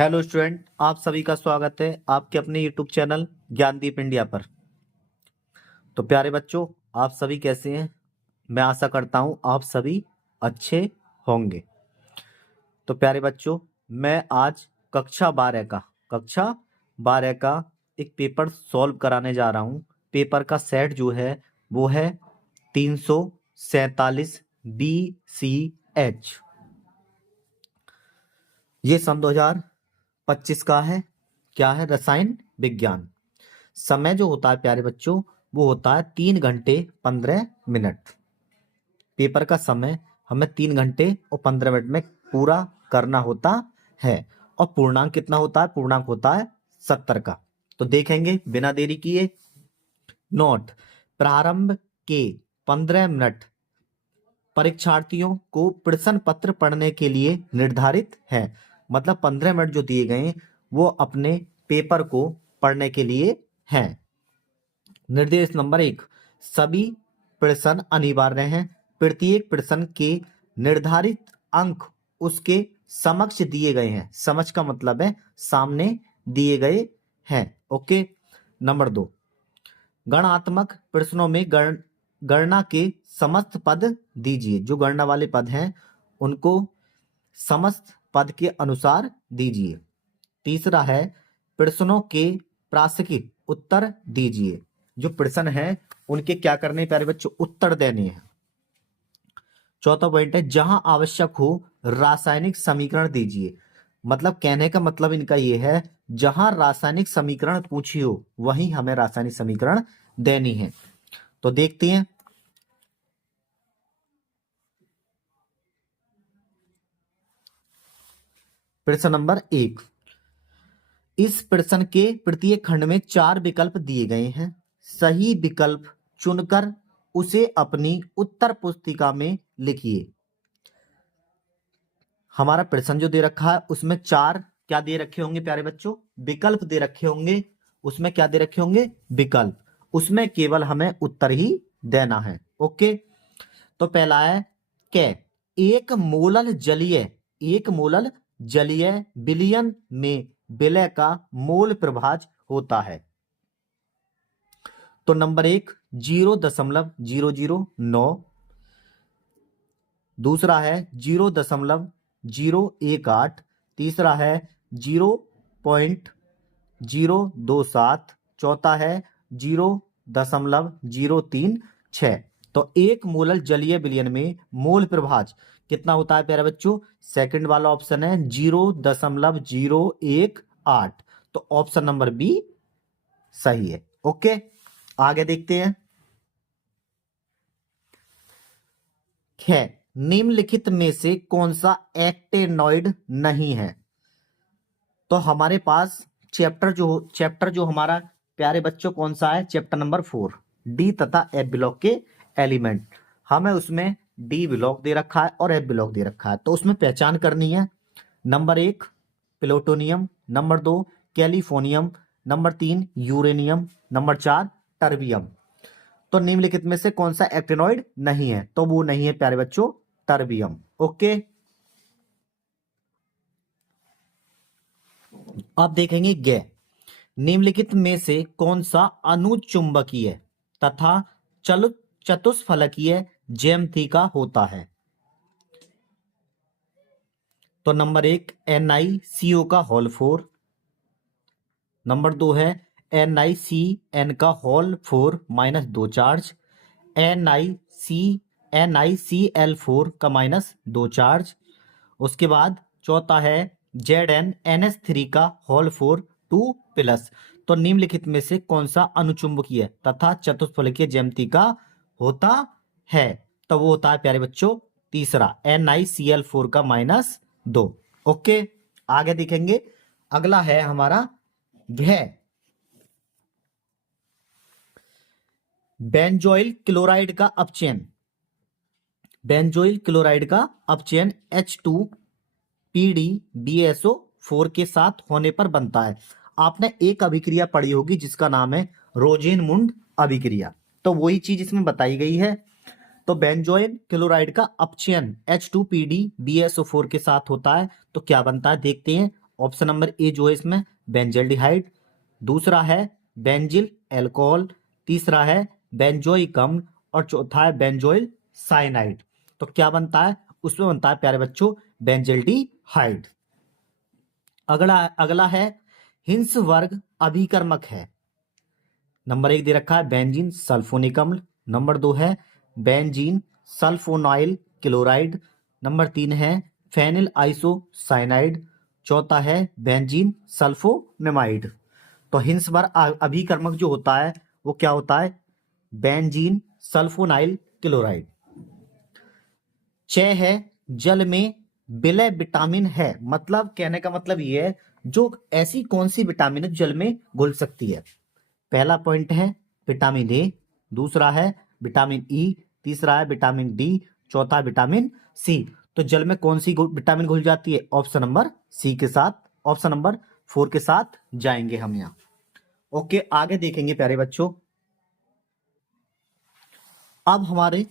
Hello student, आप सभी का स्वागत है आपके अपने यूट्यूब चैनल ज्ञानदीप इंडिया पर। तो प्यारे बच्चों, आप सभी कैसे हैं? मैं आशा करता हूं आप सभी अच्छे होंगे। तो प्यारे बच्चों, मैं आज कक्षा 12 का एक पेपर सॉल्व कराने जा रहा हूं। पेपर का सेट जो है वो है 347 BCH। ये सन 2025 का है। क्या है? रसायन विज्ञान। समय जो होता है प्यारे बच्चों वो होता है 3 घंटे 15 मिनट। पेपर का समय हमें 3 घंटे और 15 मिनट में पूरा करना होता है। और पूर्णांक कितना होता है? पूर्णांक होता है 70 का। तो देखेंगे बिना देरी किए। नोट: प्रारंभ के 15 मिनट परीक्षार्थियों को प्रश्न पत्र पढ़ने के लिए निर्धारित है। मतलब 15 मिनट जो दिए गए वो अपने पेपर को पढ़ने के लिए हैं। निर्देश नंबर 1: सभी प्रश्न अनिवार्य हैं। प्रत्येक प्रश्न के निर्धारित अंक उसके समक्ष दिए गए हैं। समक्ष का मतलब है सामने दिए गए हैं। ओके। नंबर 2: गणात्मक प्रश्नों में गणना के समस्त पद दीजिए। जो गणना वाले पद हैं उनको समस्त पद के अनुसार दीजिए। तीसरा है प्रश्नों के प्रासंगिक उत्तर दीजिए। जो प्रश्न है उनके क्या करने प्यारे बच्चों? उत्तर देने हैं। चौथा पॉइंट है जहां आवश्यक हो रासायनिक समीकरण दीजिए। मतलब कहने का मतलब इनका यह है जहां रासायनिक समीकरण पूछी हो वहीं हमें रासायनिक समीकरण देनी है। तो देखते हैं। प्रश्न नंबर 1: इस प्रश्न के प्रत्येक खंड में 4 विकल्प दिए गए हैं। सही विकल्प चुनकर उसे अपनी उत्तर पुस्तिका में लिखिए। हमारा प्रश्न जो दे रखा है उसमें 4 क्या दे रखे होंगे प्यारे बच्चों? विकल्प दे रखे होंगे। उसमें क्या दे रखे होंगे? विकल्प। उसमें केवल हमें उत्तर ही देना है। ओके। तो पहला है कै एक मोलल जलीय विलयन में विलय का मोल प्रभाज होता है। तो नंबर 1 0.009। दूसरा है 0.018। तीसरा है 0.027। चौथा है 0.036। तो एक मोलल जलीय विलयन में मोल प्रभाज कितना होता है प्यारे बच्चों? सेकंड वाला ऑप्शन है 0.018। तो ऑप्शन नंबर बी सही है। ओके, आगे देखते हैं। है निम्नलिखित में से कौन सा एक्टेनॉइड नहीं है? तो हमारे पास चैप्टर जो हमारा प्यारे बच्चों कौन सा है? चैप्टर नंबर 4 डी तथा एफ ब्लॉक के एलिमेंट। हमें उसमें डी ब्लॉक दे रखा है और एफ ब्लॉक दे रखा है। तो उसमें पहचान करनी है। Number 1 plutonium, number 2 californium, number 3 uranium, number 4 terbium. तो निम्नलिखित में से कौन सा एक्टिनॉइड नहीं है? तो वो नहीं है प्यारे बच्चों टर्बियम। ओके, अब देखेंगे गे निम्नलिखित में से कौन सा अनुचुंबकीय तथा चतुष्फलकीय ज्यामिति का होता है? तो नंबर 1 NiCO का होल 4। नंबर 2 है NiCN का होल 4 माइनस 2 चार्ज। NiCl4 का माइनस 2 चार्ज। उसके बाद चौथा है ZnNH3 का होल 4 2 प्लस। तो निम्नलिखित में से कौन सा अनुचुंबकीय तथा चतुष्फलकीय ज्यामिति का होता है? तो वो होता है प्यारे बच्चों तीसरा NiCl4 का माइनस 2। ओके, आगे देखेंगे। अगला है हमारा वह बेंजोइल क्लोराइड का अपचयन। बेंजोइल क्लोराइड का अपचयन H2PdBSO4 के साथ होने पर बनता है। आपने एक अभिक्रिया पढ़ी होगी जिसका नाम है रोजेनमुंड अभिक्रिया। तो वही चीज इसमें बताई गई है। तो बेंजोइल क्लोराइड का अपचयन H2PdBSO4 के साथ होता है तो क्या बनता है देखते हैं। ऑप्शन नंबर ए जो है इसमें बेंजल्डिहाइड, दूसरा है बेंजिल एल्कोहल, तीसरा है बेंजोइक अम्ल और चौथा है बेंजोइल साइनाइड। तो क्या बनता है, उसमें बनता है प्यारे बच्चों बेंजल्डिहाइड। अगला अगला है हिंस वर्ग अभिकर्मक है। नंबर 1 दे रखा है बेंजीन सल्फोनिक अम्ल, नंबर 2 है बेंजीन सल्फोनाइल क्लोराइड, नंबर 3 है फेनिल आइसोसाइनाइड, चौथा है बेंजीन सल्फोनेमाइड। तो हिंसवर्ग अभिकर्मक जो होता है वो क्या होता है, बेंजीन सल्फोनाइल क्लोराइड। 6 है जल में विलय विटामिन है, मतलब कहने का मतलब ये है जो ऐसी कौन सी विटामिन है जल में घुल सकती है। पहला पॉइंट है विटामिन ए, दूसरा है विटामिन ई, तीसरा है विटामिन डी, चौथा विटामिन सी। तो जल में कौन सी विटामिन घुल जाती है, ऑप्शन नंबर सी के साथ, ऑप्शन नंबर 4 के साथ जाएंगे हम यहाँ। ओके, आगे देखेंगे प्यारे बच्चों। अब हमारे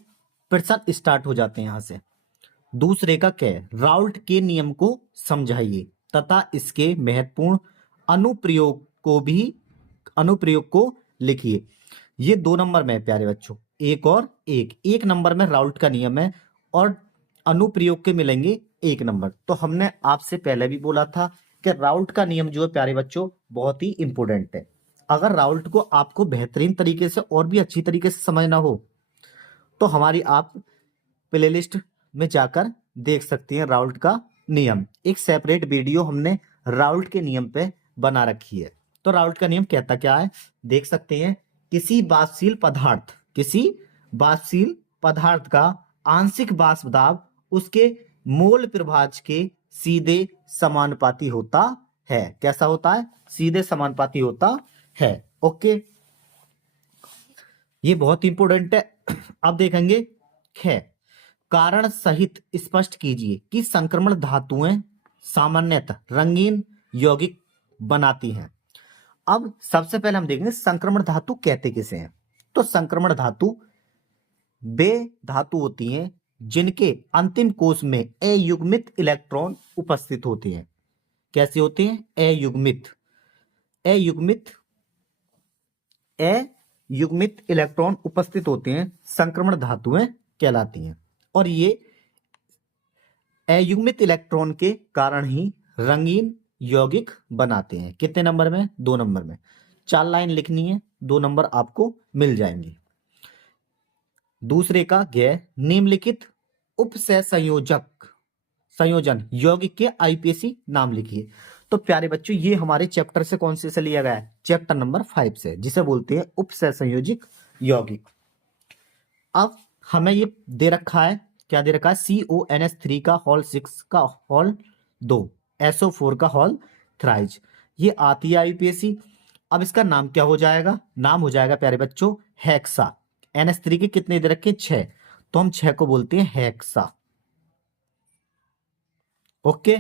प्रश्न स्टार्ट हो जाते हैं यहां से। दूसरे का क्या है, राउल्ट के नियम को समझाइए तथा इसके महत्वपूर्ण अनुप्रयोग को लिखिए। ये 2 नंबर में है प्यारे बच्चों, एक और एक नंबर में राउल्ट का नियम है और अनुप्रयोग के मिलेंगे 1 नंबर। तो हमने आपसे पहले भी बोला था कि राउल्ट का नियम जो है प्यारे बच्चों बहुत ही इंपॉर्टेंट है। अगर राउल्ट को आपको बेहतरीन तरीके से और भी अच्छी तरीके से समझना हो तो हमारी आप प्लेलिस्ट में जाकर देख सकती हैं राउल्ट का नियम। एक सेपरेट वीडियो हमने राउल्ट के नियम पे बना रखी है। तो राउल्ट का नियम कहता क्या है, देख सकते हैं। किसी वाष्पशील पदार्थ का आंशिक वाष्प दाब उसके मोल प्रभाज के सीधे समानुपाती होता है। कैसा होता है, सीधे समानुपाती होता है। ओके, ये बहुत इंपॉर्टेंट है। अब देखेंगे है कारण सहित स्पष्ट कीजिए कि संक्रमण धातुएं सामान्यतः रंगीन यौगिक बनाती हैं। अब सबसे पहले हम देखेंगे संक्रमण धातु कहते किसे हैं। तो संक्रमण धातु वे धातु होती हैं जिनके अंतिम कोश में अयुग्मित इलेक्ट्रॉन उपस्थित होते हैं। कैसे होते हैं, अयुग्मित इलेक्ट्रॉन उपस्थित होते हैं, संक्रमण धातुएं कहलाती हैं। और ये अयुग्मित इलेक्ट्रॉन के कारण ही रंगीन यौगिक बनाते हैं। कितने नंबर में, 2 नंबर में। 4 लाइन लिखनी है, 2 नंबर आपको मिल जाएंगे। दूसरे का गैर निम्नलिखित उपसय संयोजन यौगिक के आईपीएसी नाम लिखिए। तो प्यारे बच्चों ये हमारे चैप्टर से कौन से लिया गया है, चैप्टर नंबर 5 से, जिसे बोलते हैं उपसय संयोजिक यौगिक। अब हमें ये दे रखा है, क्या दे रखा है, CONH3 का होल 6 का होल 2, SO4 का होल थ्राइज। ये आती है आईपीएसी। अब इसका नाम क्या हो जाएगा, नाम हो जाएगा प्यारे बच्चों हेक्सा। NH3 के कितने दे रखे, 6, तो हम 6 को बोलते हैं हेक्सा। ओके,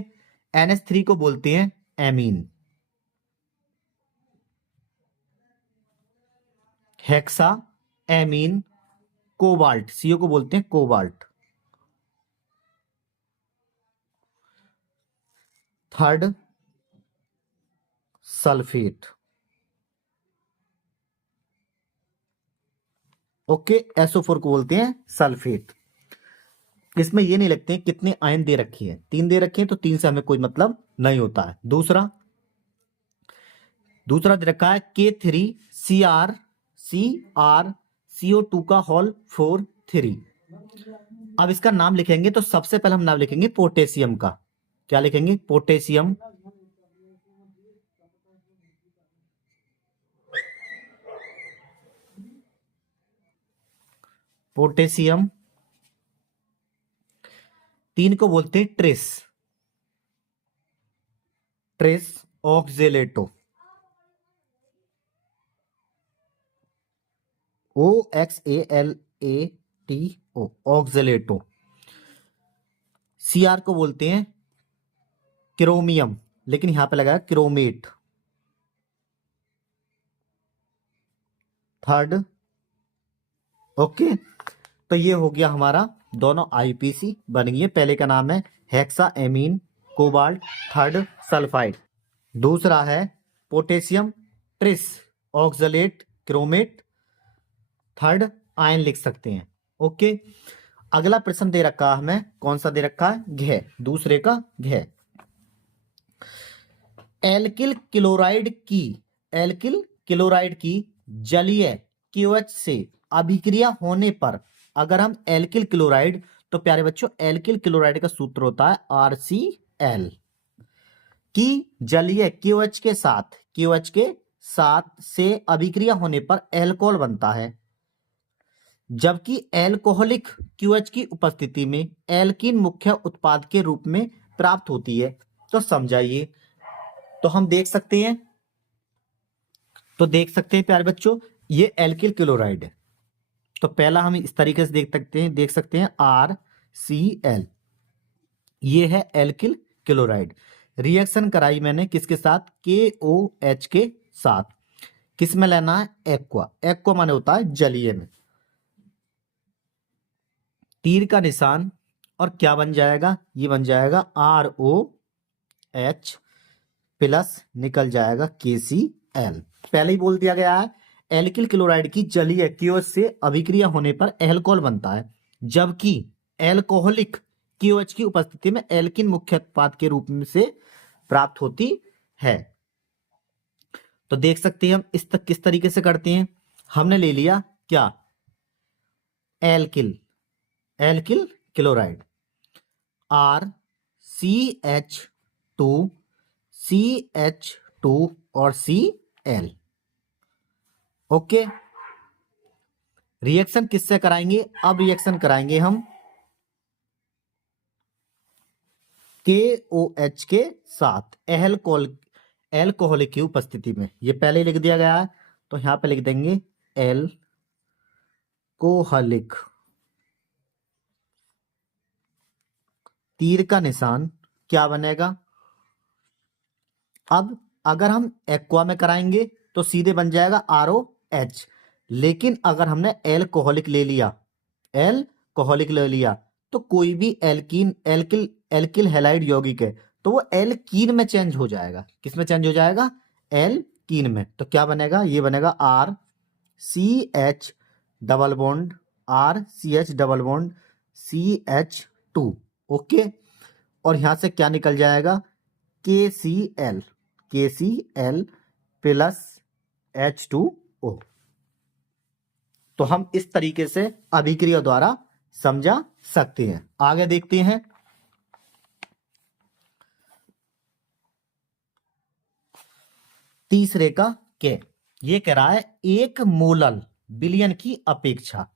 NH3 को बोलते हैं amine, hexa amine. Cobalt, CO को बोलते हैं cobalt. Third sulphate. Okay, SO4 को बोलते हैं सल्फेट। इसमें ये नहीं लगते हैं कितने आयन दे रखी है, 3 दे रखे हैं, तो 3 से हमें कोई मतलब नहीं होता है। दूसरा दे रखा है K3CrCO2 का होल 4 3। अब इसका नाम लिखेंगे तो सबसे पहले हम नाम लिखेंगे पोटेशियम का। क्या लिखेंगे, पोटेशियम। पोटेशियम 3 को बोलते हैं trace oxalato, OXALATO, oxalato. CR को बोलते हैं क्रोमियम, लेकिन यहां पे लगा है क्रोमेट। थर्ड, ओके, तो ये हो गया हमारा, दोनों आईपीसी बन गई है। पहले का नाम है hexaammine cobalt, third sulphide. दूसरा है potassium tris oxalate chromate, third ion लिख सकते हैं। ओके, अगला प्रश्न दे रखा है हमें, कौन सा दे रखा है, घ, दूसरे का घ। एल्किल क्लोराइड की जलीय KOH से अभिक्रिया होने पर, अगर हम एल्किल क्लोराइड, तो प्यारे बच्चों एल्किल क्लोराइड का सूत्र होता है RCl, की जलीय KOH के साथ से अभिक्रिया होने पर एल्कोहल बनता है, जबकि एल्कोहलिक QH की उपस्थिति में एल्कीन मुख्य उत्पाद के रूप में प्राप्त होती है। तो समझाइए। तो हम देख सकते हैं, प्यारे बच्चों, ये एल्किल क्लोराइड है। तो पहला हम इस तरीके से देख सकते हैं RCl, ये है एल्किल क्लोराइड। रिएक्शन कराई मैंने किसके साथ, KOH के साथ। किस में लेना है, एक्वा माने होता है जलीय में। तीर का निशान, और क्या बन जाएगा, ये बन जाएगा ROH प्लस, निकल जाएगा KCl। पहले ही बोल दिया गया है, एल्किल क्लोराइड की जलीय KOH से अभिक्रिया होने पर एल्कोहल बनता है, जबकि एल्कोहलिक KOH की उपस्थिति में एल्किन मुख्य उत्पाद के रूप में से प्राप्त होती है। तो देख सकते हैं हम किस तरीके से करते हैं। हमने ले लिया क्या, एल्किल क्लोराइड, CH2 और Cl। ओके, रिएक्शन किससे कराएंगे, अब रिएक्शन कराएंगे हम KOH के साथ एल्कोहलिक की उपस्थिति में। ये पहले लिख दिया गया है, तो यहां पे लिख देंगे एल्कोहलिक। तीर का निशान क्या बनेगा, अब अगर हम एक्वा में कराएंगे तो सीधे बन जाएगा ROH, लेकिन अगर हमने एल्कोहलिक ले लिया तो कोई भी एल्किल हैलाइड यौगिक है तो वो एल्कीन में चेंज हो जाएगा। किस में चेंज हो जाएगा, एल्कीन में। तो क्या बनेगा, ये बनेगा RCH double bond CH2। Okay, और यहां से क्या निकल जाएगा, KCl प्लस H2O। तो हम इस तरीके से अभिक्रिया द्वारा समझा सकते हैं। आगे देखते हैं, तीसरे का के, ये कह रहा है एक मोलल बिलियन की अपेक्षा,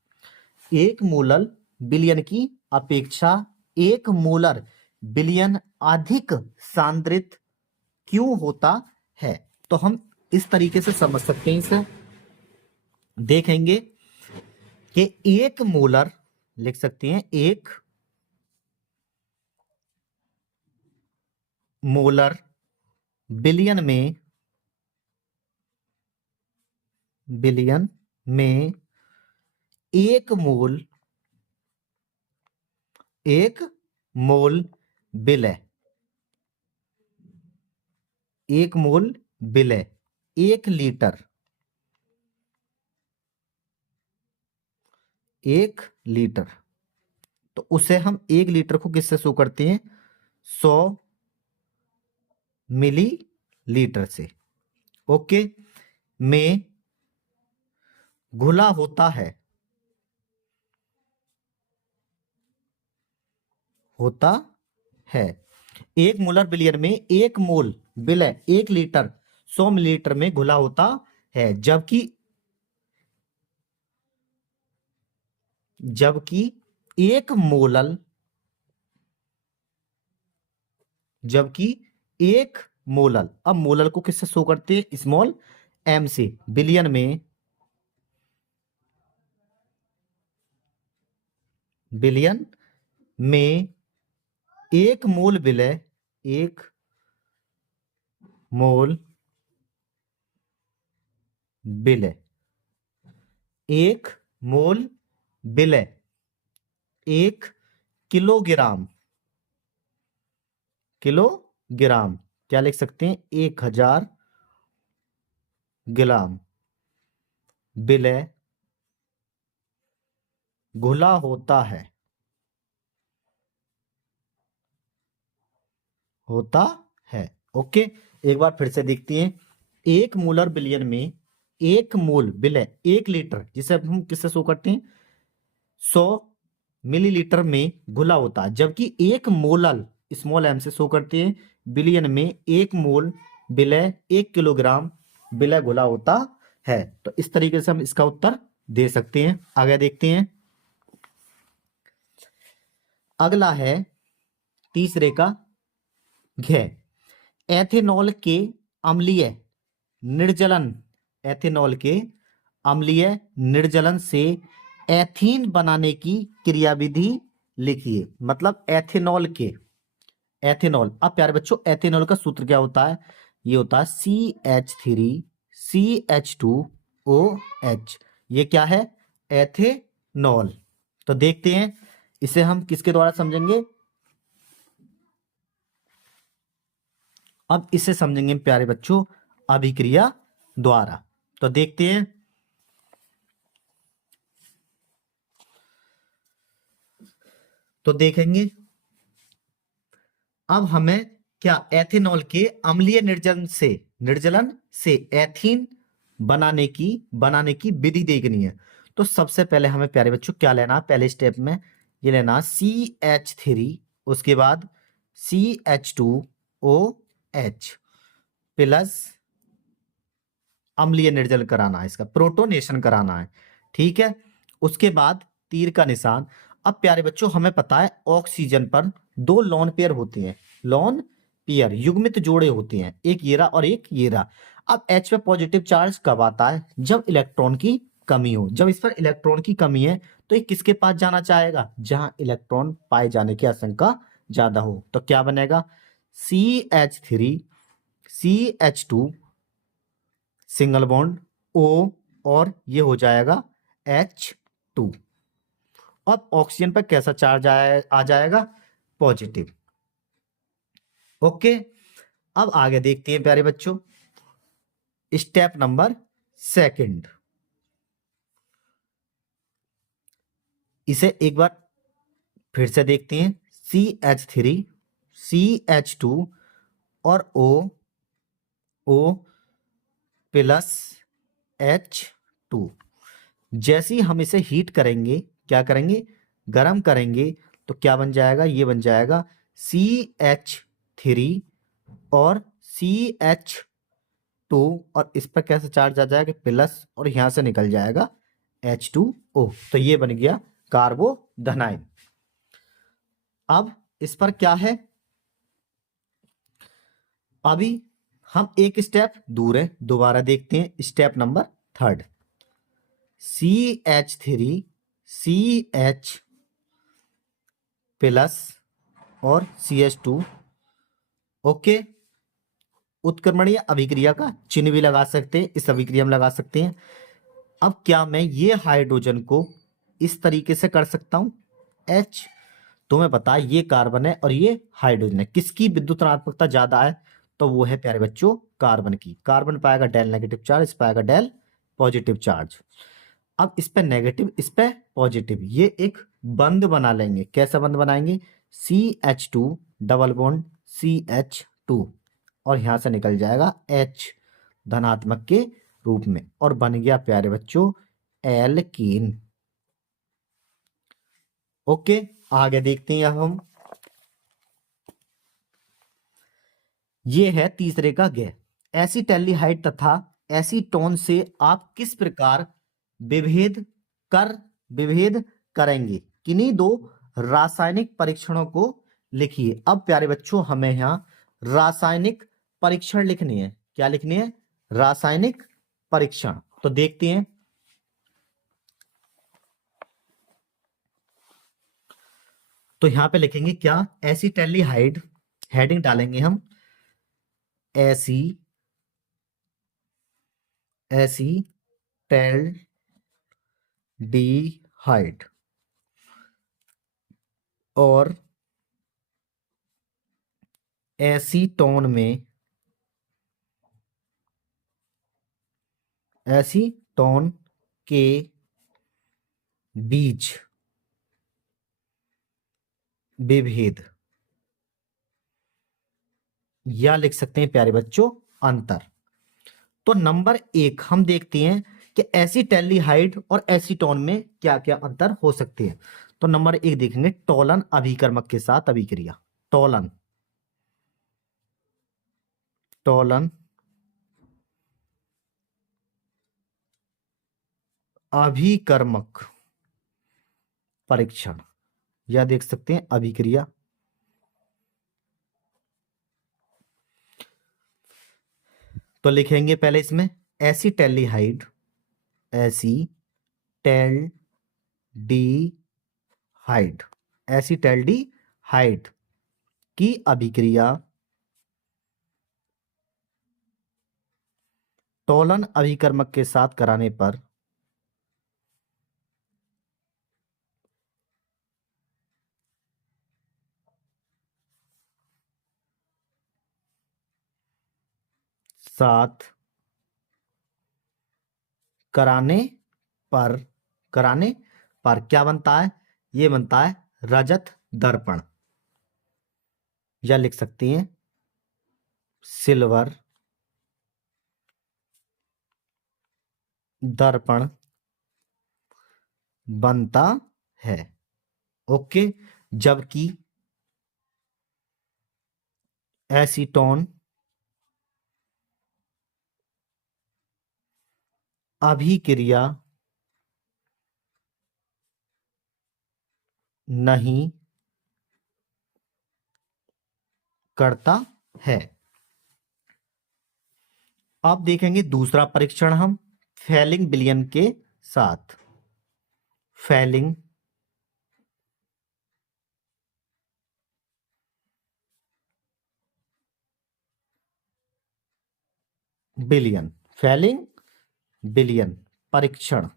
एक मोलर बिलियन अधिक सांद्रित क्यों होता है। तो हम इस तरीके से समझ सकते हैं, इसे देखेंगे कि एक मोलर, लिख सकते हैं एक मोलर बिलियन में एक मोल विलय, एक लीटर। तो उसे हम 1 लीटर को किससे शो करते हैं, 100 मिलीलीटर से। ओके, में घुला होता है एक मोलर बिलियन में एक मोल विलय 1 लीटर 100 मिलीलीटर में घुला होता है, जबकि एक मोलल, अब मोलल को किससे शो करते हैं, स्मॉल m से। बिलियन में एक मोल विलय एक मोल विलय 1 किलोग्राम किलोग्राम, क्या लिख सकते हैं, 1000 ग्राम विलय घुला होता है। ओके, एक बार फिर से देखते हैं। एक मोलर बिलियन में एक मोल विलय 1 लीटर, जिसे अब हम किससे शो करते हैं, 100 मिलीलीटर में घुला होता है, जबकि एक मोलल स्मॉल एम से शो करते हैं बिलियन में एक मोल विलय 1 किलोग्राम विलय घुला होता है। तो इस तरीके से हम इसका उत्तर दे सकते हैं। आगे देखते हैं। अगला है तीसरे का घ, एथेनॉल के अम्लीय निर्जलन, एथेनॉल के अम्लीय निर्जलन से एथीन बनाने की क्रियाविधि लिखिए। मतलब एथेनॉल, अब प्यारे बच्चों एथेनॉल का सूत्र क्या होता है, ये होता है CH3CH2OH। ये क्या है, एथेनॉल। तो देखते हैं इसे हम किसके द्वारा समझेंगे। अब इसे समझेंगे प्यारे बच्चों अभिक्रिया द्वारा। तो देखते हैं। तो देखेंगे अब हमें क्या एथेनॉल के अम्लीय निर्जलन से एथीन बनाने की विधि देखनी है। तो सबसे पहले हमें प्यारे बच्चों क्या लेना है, पहले स्टेप में ये लेना CH3, उसके बाद CH2OH प्लस अम्लीय निर्जल कराना है, इसका प्रोटोनेशन कराना है। ठीक है, उसके बाद तीर का निशान। अब प्यारे बच्चों हमें पता है ऑक्सीजन पर 2 लोन पेयर होते हैं, लोन पेयर युग्मित जोड़े होते हैं, एक येरा और एक येरा। अब H पे पॉजिटिव चार्ज कब आता है, जब इलेक्ट्रॉन की कमी हो। जब इस पर इलेक्ट्रॉन की कमी है तो ये किसके पास जाना चाहेगा, जहां इलेक्ट्रॉन पाए जाने की आशंका ज्यादा हो। तो क्या बनेगा, CH3CH2 सिंगल बॉन्ड O, और ये हो जाएगा H2। अब ऑक्सीजन पर कैसा चार्ज आ जाएगा, पॉजिटिव। ओके, अब आगे देखते हैं प्यारे बच्चों स्टेप नंबर 2। इसे एक बार फिर से देखते हैं। CH3CH2 और O प्लस H2। जैसे ही हम इसे हीट करेंगे, क्या करेंगे, गर्म करेंगे, तो क्या बन जाएगा, ये बन जाएगा CH3 और CH2, और इस पर कैसे चार्ज आ जाएगा, प्लस, और यहां से निकल जाएगा H2O। तो ये बन गया कार्बोधनाइन। अब इस पर क्या है, अभी हम एक स्टेप दूर है, दोबारा देखते हैं स्टेप नंबर 3। CH3CH प्लस और CH2। ओके, उत्क्रमणीय अभिक्रिया का चिन्ह भी लगा सकते हैं, इस अभिक्रिया में लगा सकते हैं। अब क्या मैं ये हाइड्रोजन को इस तरीके से कर सकता हूं, H, तुम्हें पता है ये कार्बन है और ये हाइड्रोजन है, किसकी विद्युत ऋणात्मकता ज्यादा है, तो वो है प्यारे बच्चों कार्बन की। कार्बन पाएगा डेल नेगेटिव चार्ज, इस पाएगा डेल पॉजिटिव चार्ज। अब इस पे नेगेटिव, इस पे पॉजिटिव, ये एक बंध बना लेंगे। कैसा बंध बनाएंगे, CH2 डबल बॉन्ड CH2, और यहां से निकल जाएगा H धनात्मक के रूप में, और बन गया प्यारे बच्चों एल्कीन। ओके, आगे देखते हैं हम। ये है तीसरे का गैस, एसिटैल्डिहाइड तथा एसीटोन से आप किस प्रकार विभेद कर विभेद करेंगे, किन्हीं दो रासायनिक परीक्षणों को लिखिए। अब प्यारे बच्चों हमें यहां रासायनिक परीक्षण लिखनी है। क्या लिखनी है, रासायनिक परीक्षण। तो देखते हैं। तो यहां पे लिखेंगे क्या, एसिटैल्डिहाइड, हेडिंग डालेंगे हम एसी एसिटैल्डिहाइड, और एसीटोन में एसीटोन के बीच विभेद, या लिख सकते हैं प्यारे बच्चों अंतर। तो नंबर 1 हम देखते हैं कि एसिटैल्डिहाइड और एसीटोन में क्या क्या अंतर हो सकते हैं। तो नंबर 1 देखेंगे टोलन अभिकर्मक के साथ अभिक्रिया। टोलन टोलन अभिकर्मक परीक्षण, या देख सकते हैं अभिक्रिया। तो लिखेंगे पहले इसमें एसिटैल्डिहाइड, एसिटैल्डिहाइड, एसिटैल्डिहाइड की अभिक्रिया टोलन अभिकर्मक के साथ कराने पर साथ कराने कराने पर क्या बनता है? ये बनता है रजत दर्पण, या लिख सकती हैं सिल्वर दर्पण बनता है। ओके, जबकि एसीटोन अभिक्रिया नहीं करता है। अब देखेंगे दूसरा परीक्षण हम फैलिंग विलयन के साथ। फैलिंग विलयन, फैलिंग विलयन परीक्षण।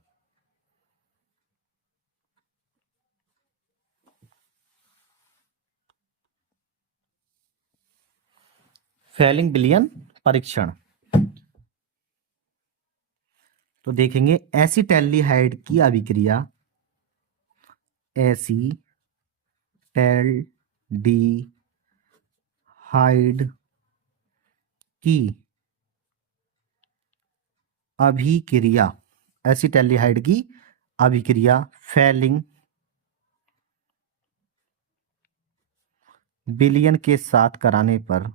फैलिंग विलयन परीक्षण तो देखेंगे एसिटैल्डिहाइड की अभिक्रिया एसिटैल्डिहाइड की अभिक्रिया, एसिटैल्डिहाइड की अभिक्रिया फैलिंग विलयन के साथ कराने पर,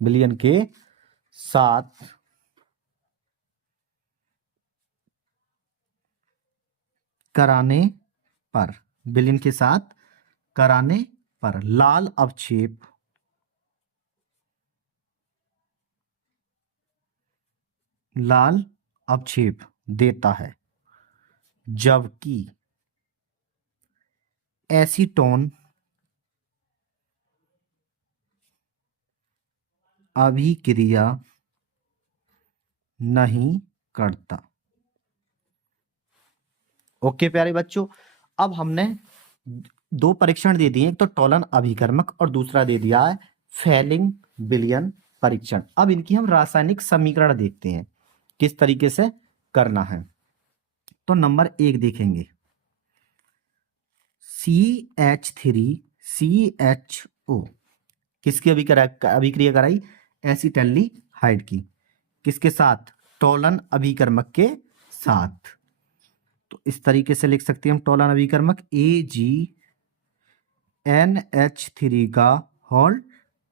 विलयन के साथ कराने पर, विलयन के साथ कराने पर लाल अवक्षेप देता है, जबकि एसीटोन अभिक्रिया नहीं करता। ओके प्यारे बच्चों, अब हमने दो परीक्षण दे दिए, एक तो टोलन अभिकर्मक और दूसरा दे दिया है फैलिंग विलयन परीक्षण। अब इनकी हम रासायनिक समीकरण देखते हैं किस तरीके से करना है। तो नंबर 1 देखेंगे CH3CHO किसकी अभिक्रिया कराई? एसिटैल्डिहाइड की। किसके साथ? टोलन अभिकर्मक के साथ। तो इस तरीके से लिख सकते हैं हम टोलन अभिकर्मक AgNH3 का होल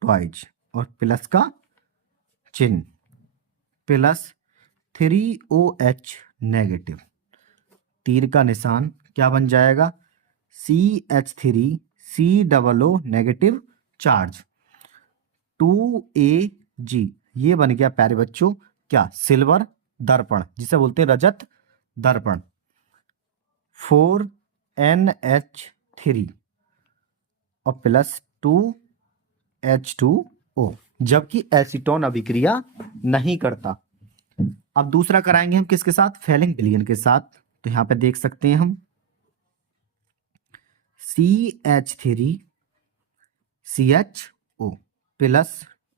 ट्वाइज और प्लस का चिन्ह प्लस 3OH नेगेटिव, तीर का निशान क्या बन जाएगा? CH3COO नेगेटिव चार्ज 2Ag, ये बन गया प्यारे बच्चों क्या? सिल्वर दर्पण, जिसे बोलते हैं रजत दर्पण। 4NH3 और प्लस 2H2O, जबकि एसीटोन अभिक्रिया नहीं करता। अब दूसरा कराएंगे हम किसके साथ? फैलिंग विलयन के साथ। तो यहां पे देख सकते हैं हम CH3 CHO plus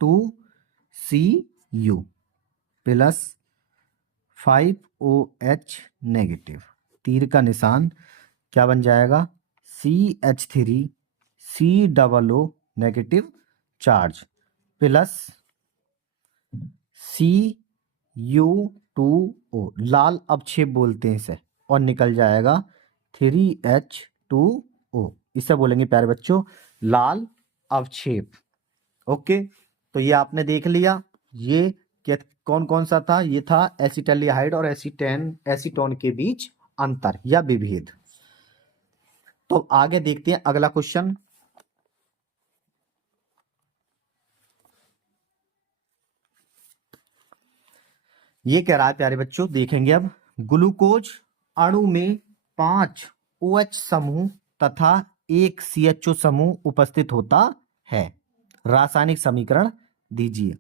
2Cu plus 5OH negative. तीर का निशान क्या बन जाएगा? CH3COO negative charge plus Cu2O, लाल अवक्षेप बोलते हैं इसे, और निकल जाएगा 3H2O। इसे बोलेंगे प्यारे बच्चों लाल अवक्षेप। ओके, तो ये आपने देख लिया। ये कौन कौन सा था? ये था एसिटाल्डिहाइड और एसीटोन के बीच अंतर या विभेद। तो आगे देखते हैं अगला क्वेश्चन। ये कह रहा है प्यारे बच्चों, देखेंगे अब, ग्लूकोज अणु में 5 OH समूह तथा 1 CHO समूह उपस्थित होता है। रासायनिक समीकरण दीजिए।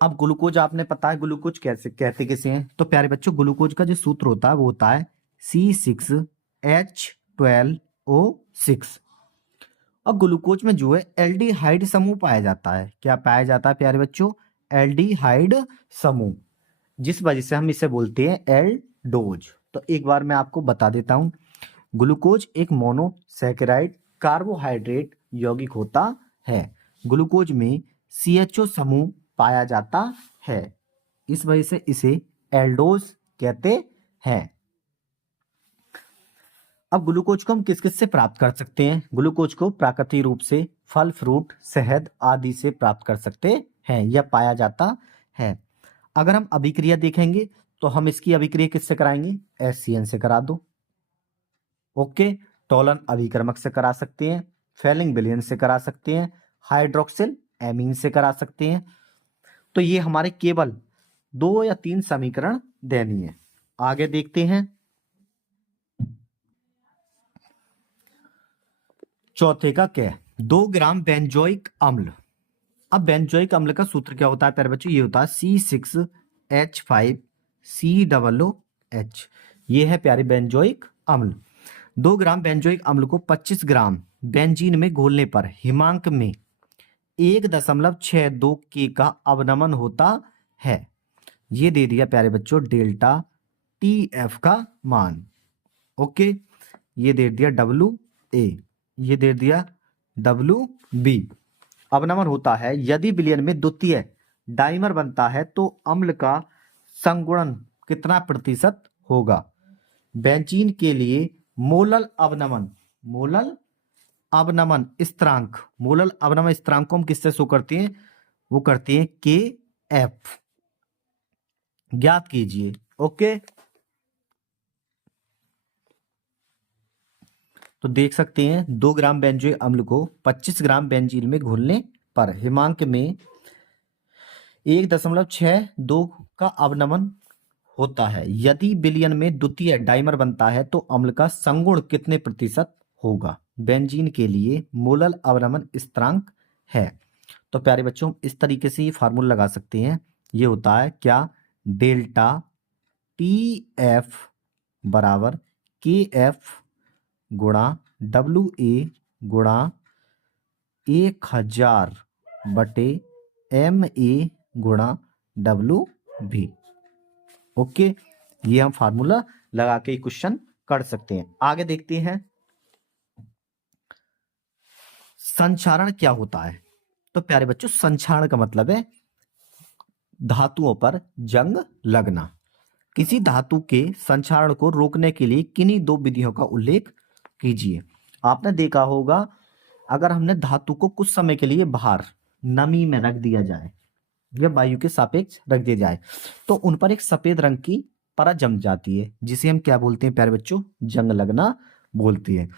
अब ग्लूकोज आपने पता है ग्लूकोज कैसे कहते किसे हैं? तो प्यारे बच्चों ग्लूकोज का जो सूत्र होता है वो होता है C6H12O6। अब ग्लूकोज में जो है एल्डिहाइड समूह पाया जाता है। क्या पाया जाता है प्यारे बच्चों? एल्डिहाइड समूह, जिस वजह से हम इसे बोलते हैं एल्डोज। तो एक बार मैं आपको बता देता हूं, ग्लूकोज एक मोनोसैकेराइड कार्बोहाइड्रेट यौगिक होता है। ग्लूकोज में CHO समूह पाया जाता है, इस वजह से इसे एल्डोज कहते हैं। अब ग्लूकोज को हम किस किस से प्राप्त कर सकते हैं? ग्लूकोज को प्राकृतिक रूप से फल, फ्रूट, शहद आदि से प्राप्त कर सकते हैं, यह पाया जाता है। अगर हम अभिक्रिया देखेंगे तो हम इसकी अभिक्रिया किससे कराएंगे? HCN से करा दो। ओके, टोलन अभिक्रमक से करा सकते हैं, फेलिंग विलयन से करा सकते हैं, हाइड्रोक्सिल एमीन से करा सकते हैं। तो ये हमारे केवल 2 या 3 समीकरण देनी है। आगे देखते हैं चौथे का क्या है? 2 ग्राम बेंजोइक अम्ल। अब बेंजोइक अम्ल का सूत्र क्या होता है प्यारे बच्चों? ये होता है C6H5COOH। ये है प्यारे बेंजोइक अम्ल। 2 ग्राम बेंजोइक अम्ल को 25 ग्राम बेंजीन में घोलने पर हिमांक में 1.62 K का अवनमन होता है। ये दे दिया प्यारे बच्चों डेल्टा TF का मान। ओके, ये दे दिया WA, ये दे दिया WB। अवनमन होता है यदि विलयन में द्वितीय डाइमर बनता है तो अम्ल का संगुणन कितना प्रतिशत होगा? बेंजीन के लिए मोलल अवनमन स्थिरांक को हम किससे शो करते हैं? वो करते हैं KF। ज्ञात कीजिए। ओके, तो देख सकते हैं 2 ग्राम बेंजोइक अम्ल को 25 ग्राम बेंजीन में घोलने पर हिमांक में 1.62 का अवनमन होता है। यदि विलयन में द्वितीय डाइमर बनता है तो अम्ल का संगुण कितने प्रतिशत होगा? बेंजीन के लिए मोलल अवनमन स्थिरांक है। तो प्यारे बच्चों इस तरीके से ये फार्मूला लगा सकते हैं। ये होता है क्या? डेल्टा TF बराबर KF गुणा WA गुणा 1000 बटे MA गुणा WB। ओके, ये हम फार्मूला लगा के क्वेश्चन कर सकते हैं। आगे देखते हैं संक्षारण क्या होता है। तो प्यारे बच्चों संक्षारण का मतलब है धातुओं पर जंग लगना। किसी धातु के संक्षारण को रोकने के लिए किन्हीं 2 विधियों का उल्लेख कीजिए। आपने देखा होगा अगर हमने धातु को कुछ समय के लिए बाहर नमी में रख दिया जाए या वायु के सापेक्ष रख दिया जाए तो उन पर एक सफेद रंग की परत जम जाती है, जिसे हम क्या बोलते हैं प्यारे बच्चों? जंग लगना बोलती है।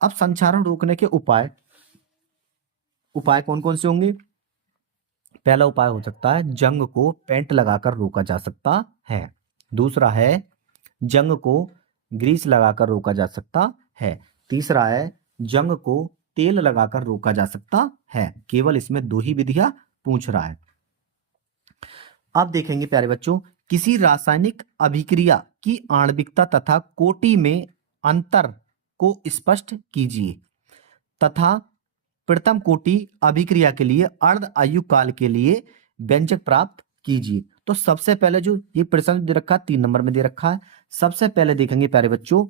अब संक्षारण रोकने के उपाय कौन कौन से होंगे? पहला उपाय हो सकता है जंग को पेंट लगाकर रोका जा सकता है। दूसरा है जंग को ग्रीस लगाकर रोका जा सकता है। तीसरा है जंग को तेल लगाकर रोका जा सकता है। केवल इसमें 2 ही विधियां पूछ रहा है। अब देखेंगे प्यारे बच्चों किसी रासायनिक अभिक्रिया की आणविकता तथा कोटि में अंतर को स्पष्ट कीजिए तथा प्रथम कोटि अभिक्रिया के लिए अर्ध आयु काल के लिए व्यंजक प्राप्त कीजिए। तो सबसे पहले जो ये प्रश्न दे रखा है 3 नंबर में दे रखा है, सबसे पहले देखेंगे प्यारे बच्चों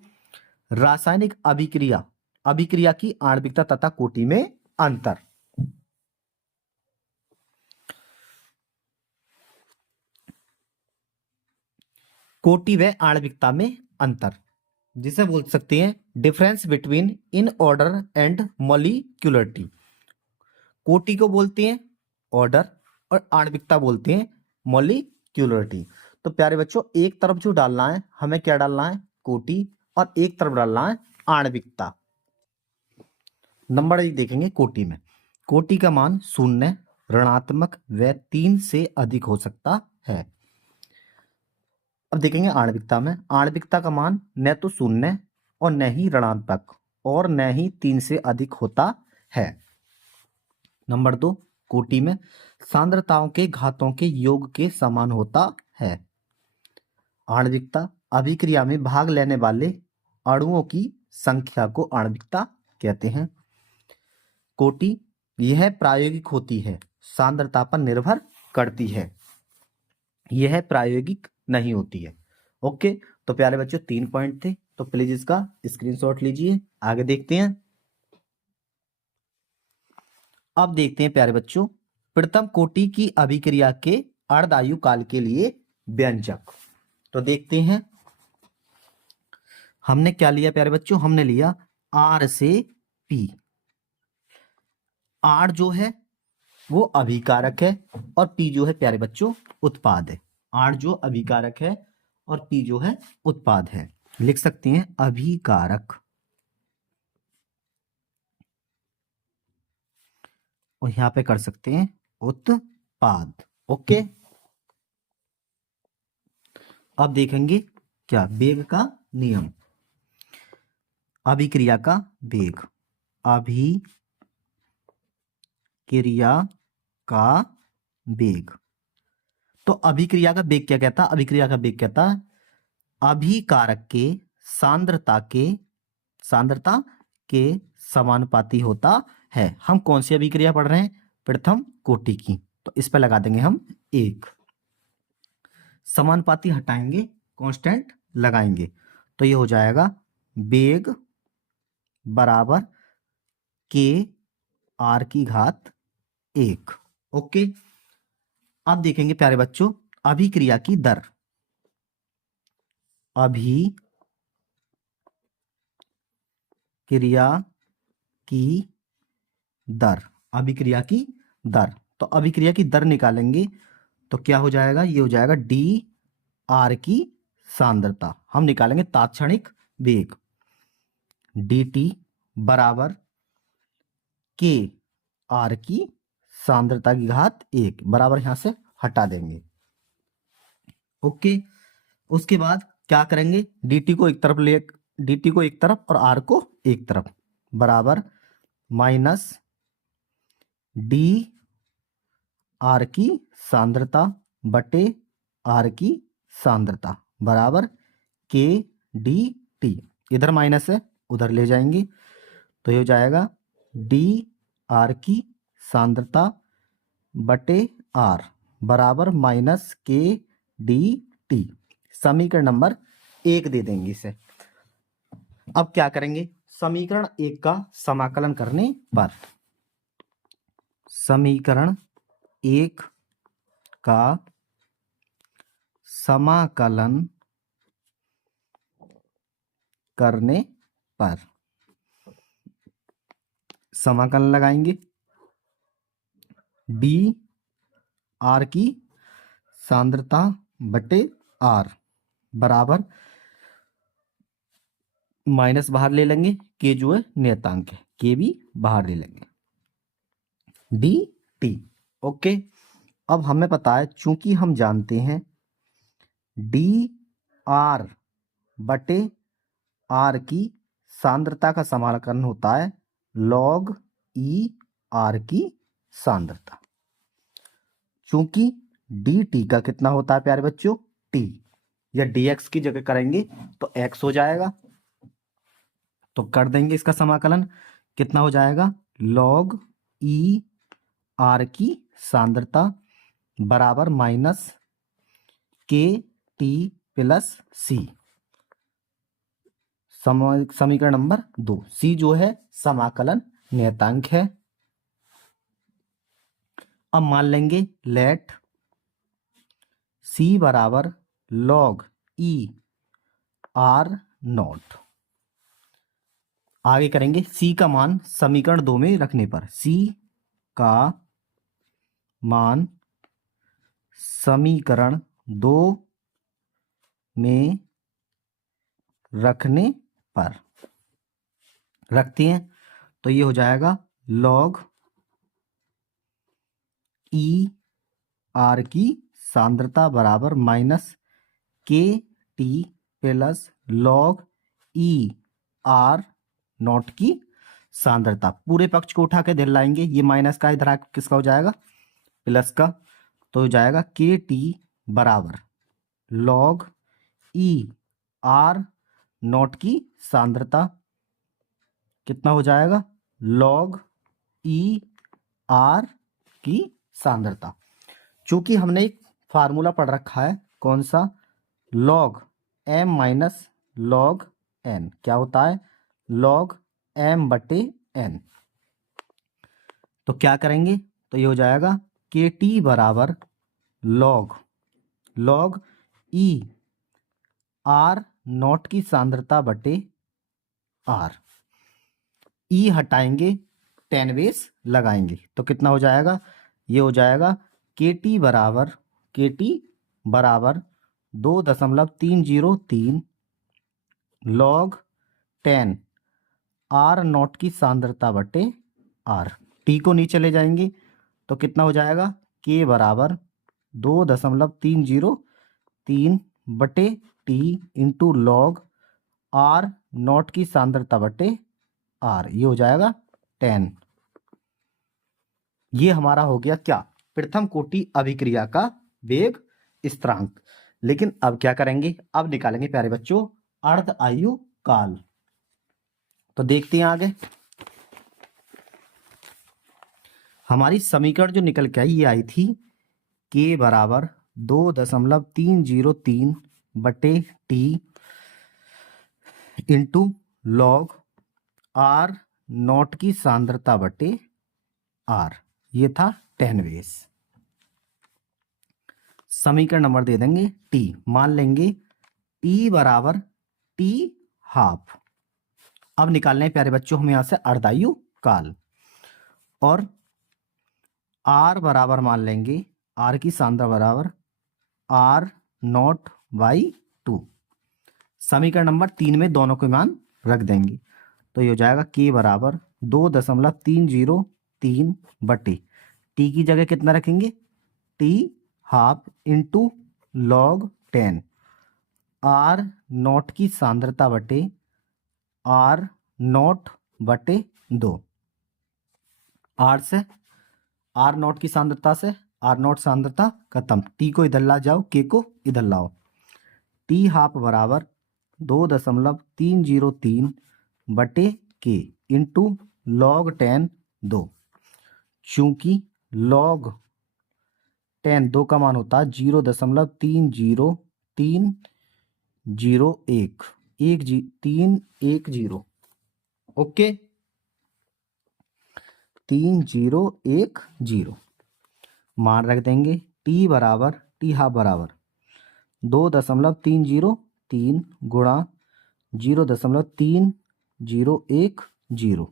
रासायनिक अभिक्रिया, अभिक्रिया की आणविकता तथा कोटि में अंतर। कोटि व आणविकता में अंतर, जिसे बोल सकते हैं difference between in order and molecularity. कोटि को बोलते हैं ऑर्डर और आणविकता बोलते हैं मॉलिक्यूलरिटी। तो प्यारे बच्चों एक तरफ जो डालना है हमें क्या डालना है कोटि, और एक तरफ डालना है आणविकता। नंबर देखेंगे कोटि में, कोटि का मान 0, ऋणात्मक व 3 से अधिक हो सकता है। अब देखेंगे आणविकता में, आणविकता का मान न तो 0 और न ही ऋणात्मक और न ही 3 से अधिक होता है। नंबर 2 कोटि में सांद्रताओं के घातों के योग के समान होता है। आणविकता अभिक्रिया में भाग लेने वाले अणुओं की संख्या को आणविकता कहते हैं। कोटि यह प्रायोगिक होती है, सांद्रता पर निर्भर करती है, यह प्रायोगिक नहीं होती है। ओके, तो प्यारे बच्चों 3 पॉइंट थे, तो प्लीज इसका स्क्रीनशॉट लीजिए। आगे देखते हैं। अब देखते हैं प्यारे बच्चों प्रथम कोटि की अभिक्रिया के अर्धायु काल के लिए व्यंजक। तो देखते हैं हमने क्या लिया प्यारे बच्चों, हमने लिया आर से पी। आर जो है वो अभिकारक है और पी जो है प्यारे बच्चों उत्पाद है। आर जो अभिकारक है और पी जो है उत्पाद है। लिख सकते हैं अभिकारक और यहां पे कर सकते हैं उत्पाद। ओके, अब देखेंगे क्या वेग का नियम, अभिक्रिया का वेग, अभिक्रिया का वेग। तो अभिक्रिया का वेग क्या कहता है, अभिक्रिया का वेग कहता है अभिकारक के सांद्रता के समानुपाती होता है। हम कौन सी अभिक्रिया पढ़ रहे हैं, प्रथम कोटि की, तो इस पर लगा देंगे हम 1। समानुपाती हटाएंगे, कांस्टेंट लगाएंगे, तो ये हो जाएगा वेग बराबर के आर की घात 1। ओके, अब देखेंगे प्यारे बच्चों अभिक्रिया की दर, अभिक्रिया की दर, अभिक्रिया की दर। तो अभिक्रिया की दर निकालेंगे तो क्या हो जाएगा, ये हो जाएगा डी आर की सांद्रता। हम निकालेंगे तात्क्षणिक वेग, डी टी बराबर के आर की सांद्रता की घात 1 बराबर, यहां से हटा देंगे। ओके, उसके बाद क्या करेंगे, dt को एक तरफ ले, dt को एक तरफ और r को एक तरफ, बराबर माइनस डी आर की सांद्रता बटे आर की सांद्रता बराबर के डी टी। इधर माइनस है उधर ले जाएंगे तो ये हो जाएगा डी आर की सांद्रता बटे आर बराबर माइनस के डी टी। समीकरण नंबर 1 दे देंगे इसे। अब क्या करेंगे, समीकरण 1 का समाकलन करने पर, समीकरण 1 का समाकलन करने पर, समाकलन लगाएंगे डी आर की सांद्रता बटे आर बराबर माइनस बाहर ले लेंगे, के जो है नियतांक है, के भी बाहर ले लेंगे, डी टी। ओके, अब हमें पता है चूंकि हम जानते हैं डी आर बटे आर की सांद्रता का समाकलन होता है लॉग ई आर की सांद्रता। चूंकि डी टी का कितना होता है प्यारे बच्चों टी, या डी एक्स की जगह करेंगे तो एक्स हो जाएगा, तो कर देंगे इसका समाकलन, कितना हो जाएगा log ई आर की सांद्रता बराबर माइनस के टी प्लस सी। समीकरण नंबर 2। सी जो है समाकलन नियतांक है। अब मान लेंगे लेट सी बराबर log ई आर नॉट। आगे करेंगे सी का मान समीकरण 2 में रखने पर, सी का मान समीकरण 2 में रखने पर रखते हैं तो ये हो जाएगा log ई आर की सांद्रता बराबर माइनस के T plus log E R not की सांद्रता। पूरे पक्ष को उठा के ध्यान लाएंगे, ये माइनस का इधर किसका हो जाएगा, प्लस का, तो हो जाएगा के टी बराबर log ई आर नॉट की सांद्रता। कितना हो जाएगा, log ई आर की सांद्रता। चूंकि हमने एक फार्मूला पढ़ रखा है, कौन सा, log m minus log n क्या होता है, log m बटे n। तो क्या करेंगे, तो ये हो जाएगा के टी बराबर log ई आर नॉट की सांद्रता बटे आर। ई हटाएंगे, 10 बेस लगाएंगे तो कितना हो जाएगा, ये हो जाएगा के टी बराबर 2.303 log 10 आर नॉट की सांद्रता बटे आर। टी को नीचे ले जाएंगे तो कितना हो जाएगा, के बराबर 2.303 बटे T into log are not की सांद्रता बटे आर, ये हो जाएगा 10। ये हमारा हो गया क्या, प्रथम कोटि अभिक्रिया का वेग स्थिरांक। लेकिन अब क्या करेंगे, अब निकालेंगे प्यारे बच्चों अर्ध आयु काल। तो देखते हैं आगे हमारी समीकरण जो निकल के आई ये आई थी के बराबर 2.303 बटे T into log are not की सांद्रता बटे आर, ये था 10 बेस। समीकरण नंबर दे देंगे टी, मान लेंगे टी बराबर टी हाफ। अब निकालने प्यारे बच्चों हम यहां से अर्धायु काल, और आर बराबर मान लेंगे आर की सांद्रता बराबर आर नॉट बाई 2। समीकरण नंबर 3 में दोनों के मान रख देंगे तो ये हो जाएगा के बराबर 2.303 बटे टी की जगह कितना रखेंगे, T half into log 10 R not की सांद्रता बटे आर नॉट बटे 2। आर से आर नॉट की सांद्रता से आर नॉट सांद्रता खत्म, टी को इधर ला जाओ, के को इधर लाओ। टी हाफ बराबर 2.303 बटे के इंटू लॉग 10 2। चूंकि लॉग 10 2 का मान होता है 0.30310 ओके 3010 मान रख देंगे। टी बराबर टी हाफ बराबर 2.303 गुणा 0.3010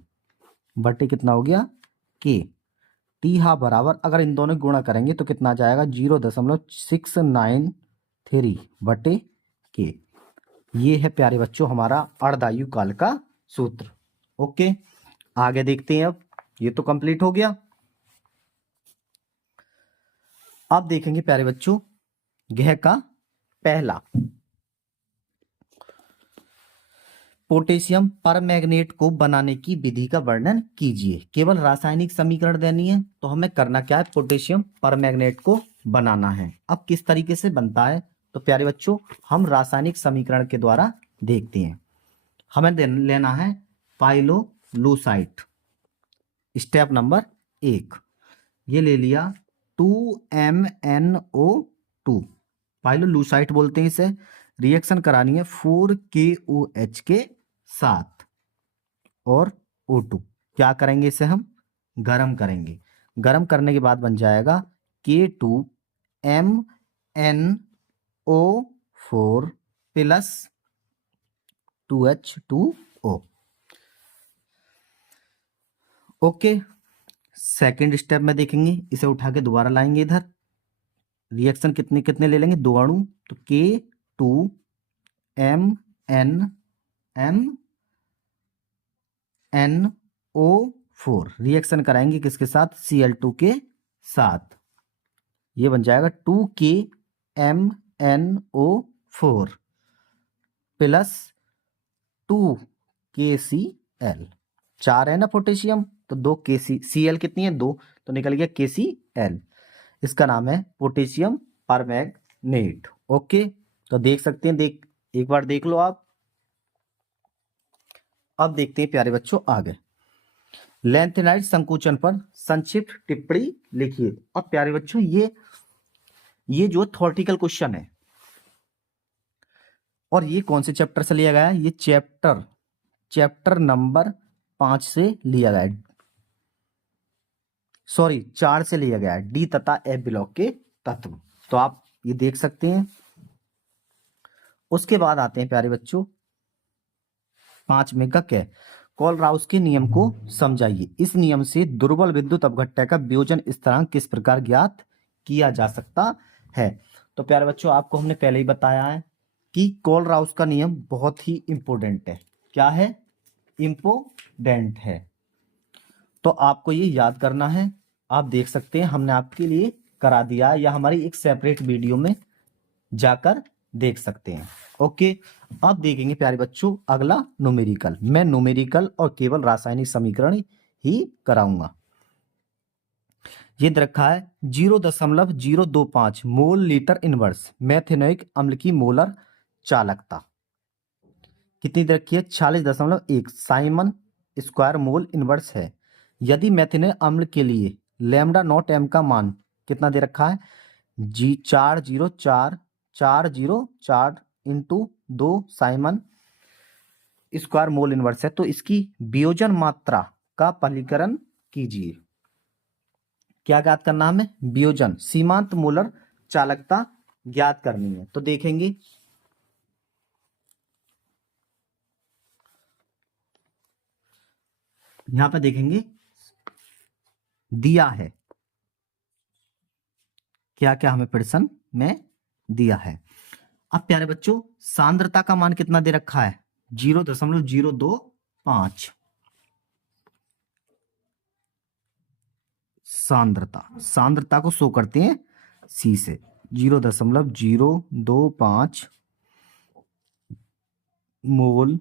बटे कितना हो गया के। टी हाफ बराबर अगर इन दोनों गुणा करेंगे तो कितना आ जाएगा 0.693 बटे के। ये है प्यारे बच्चों हमारा अर्धायु काल का सूत्र। ओके आगे देखते हैं। अब ये तो कंप्लीट हो गया। अब देखेंगे प्यारे बच्चों गेह का पहला, पोटेशियम परमैंगनेट को बनाने की विधि का वर्णन कीजिए। केवल रासायनिक समीकरण देनी है तो हमें करना क्या है, पोटेशियम परमैंगनेट को बनाना है। अब किस तरीके से बनता है तो प्यारे बच्चों हम रासायनिक समीकरण के द्वारा देखते हैं। हमें लेना है पाइलोलूसाइट। स्टेप नंबर 1 ये ले लिया 2MnO2 पाइलोलूसाइट बोलते हैं इसे। रिएक्शन करानी है 4KOH के साथ और O2। क्या करेंगे इसे हम गरम करेंगे। गरम करने के बाद बन जाएगा K2MnO4 plus 2H2O। Okay, second step में देखेंगे, इसे उठा के दोबारा लाएंगे इधर। रिएक्शन कितने कितने ले लेंगे, 2 अणु, तो K2MnNO4 रिएक्शन कराएंगे किसके साथ, Cl2 के साथ। ये बन जाएगा 2KMnO4 प्लस 2KCl। 4 है ना पोटेशियम, तो 2 Cl कितनी है, 2, तो निकल गया KCl। इसका नाम है पोटेशियम परमैंगनेट। ओके, तो देख सकते हैं, एक बार देख लो आप। अब देखते हैं प्यारे बच्चों आगे। लैंथेनाइड संकोचन पर संक्षिप्त टिप्पणी लिखिए। अब प्यारे बच्चों ये जो थ्योरेटिकल क्वेश्चन है और ये कौन से चैप्टर से लिया गया है, ये चैप्टर नंबर 5 से लिया गया है, सॉरी 4 से लिया गया है, डी तथा एफ ब्लॉक के तत्व। तो आप ये देख सकते हैं। उसके बाद आते हैं प्यारे बच्चों 5 में का क्या, कोलराउस के नियम को समझाइए। इस नियम से दुर्बल विद्युत अपघट्य का वियोजन स्थिरांक किस प्रकार ज्ञात किया जा सकता है। तो प्यारे बच्चों आपको हमने पहले ही बताया है कि कोलराउस का नियम बहुत ही इंपॉर्टेंट है। क्या है, इंपॉर्टेंट है, तो आपको ये याद करना है। आप देख सकते हैं हमने आपके लिए करा दिया, या हमारी एक सेपरेट वीडियो में जाकर देख सकते हैं। ओके, अब देखेंगे प्यारे बच्चों अगला न्यूमेरिकल। मैं न्यूमेरिकल और केवल रासायनिक समीकरण ही कराऊंगा। ये दे रखा है 0.025 मोल लीटर इनवर्स मेथेनोइक अम्ल की मोलर चालकता कितनी दे रखी है, 46.1 साइमन स्क्वायर मोल इनवर्स है। यदि मेथेनोइक अम्ल के लिए लैम्डा नॉट एम का मान कितना दे रखा है, 404 into 2 Simon square mole inverse है, तो इसकी वियोजन मात्रा का पलीकरण कीजिए। क्या ज्ञात करना हमें, वियोजन, सीमांत मोलर चालकता ज्ञात करनी है। तो देखेंगे यहां पर, देखेंगे दिया है क्या क्या हमें प्रश्न में दिया है। अब प्यारे बच्चों सांद्रता का मान कितना दे रखा है, 0.025। सांद्रता को शो करते हैं सी से, 0.025 मोल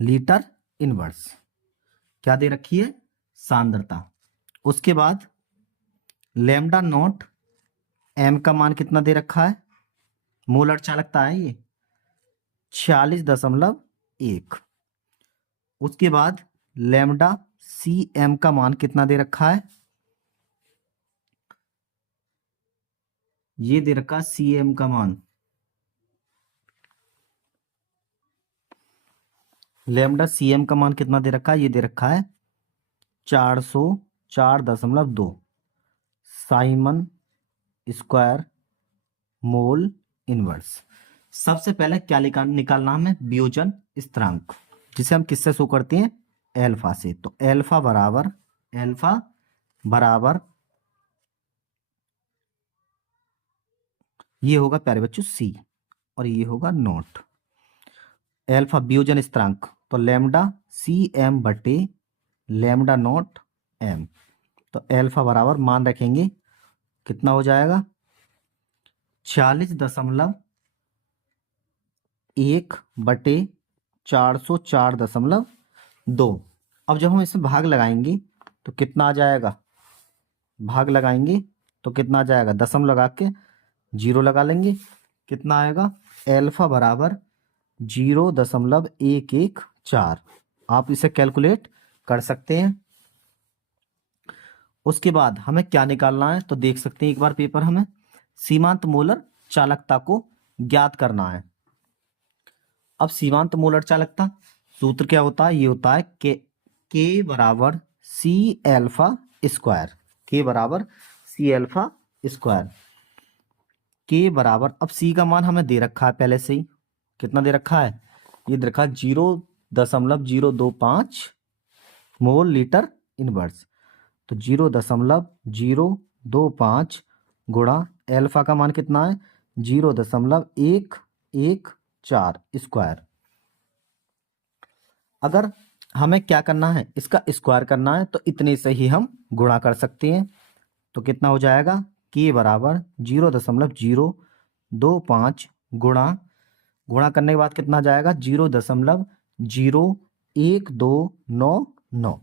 लीटर इनवर्स क्या दे रखी है, सांद्रता। उसके बाद लैम्डा नॉट एम का मान कितना दे रखा है, मोलर चालकता है ये 46.1। उसके बाद लैम्डा सी एम का मान कितना दे रखा है, ये दे रखा सी एम का मान, लैम्डा सी एम का मान कितना दे रखा है, ये दे रखा है 404.2 साइमन स्क्वायर मोल इनवर्स। सबसे पहले क्या निकालना हमें, वियोजन स्थिरांक, जिसे हम किससे शो करते हैं, एल्फा से। तो एल्फा बराबर ये होगा प्यारे बच्चों सी और ये होगा नॉट। एल्फा वियोजन स्थिरांक, तो लैम्डा सी एम बटे लैम्डा नॉट एम। तो एल्फा बराबर मान रखेंगे कितना हो जाएगा, 40.1 बटे 404.2। अब जब हम इसमें भाग लगाएंगे तो कितना आ जाएगा, भाग लगाएंगे तो कितना आ जाएगा, दशम लगा के 0 लगा लेंगे, कितना आएगा, एल्फा बराबर 0.114। आप इसे कैलकुलेट कर सकते हैं। उसके बाद हमें क्या निकालना है, तो देख सकते हैं एक बार पेपर, हमें सीमांत मोलर चालकता को ज्ञात करना है। अब सीमांत मोलर चालकता सूत्र क्या होता है, ये होता है के बराबर सी एल्फा स्क्वायर, के बराबर सी एल्फा स्क्वायर, के बराबर, अब सी का मान हमें दे रखा है पहले से ही, कितना दे रखा है, ये दे रखा है 0.025 मोल लीटर इनवर्स, तो 0.025 गुणा एल्फा का मान कितना है 0.114 स्क्वायर। अगर हमें क्या करना है, इसका स्क्वायर करना है, तो इतने से ही हम गुणा कर सकते हैं। तो कितना हो जाएगा, के बराबर 0.025 गुणा करने के बाद कितना आ जाएगा 0.01299,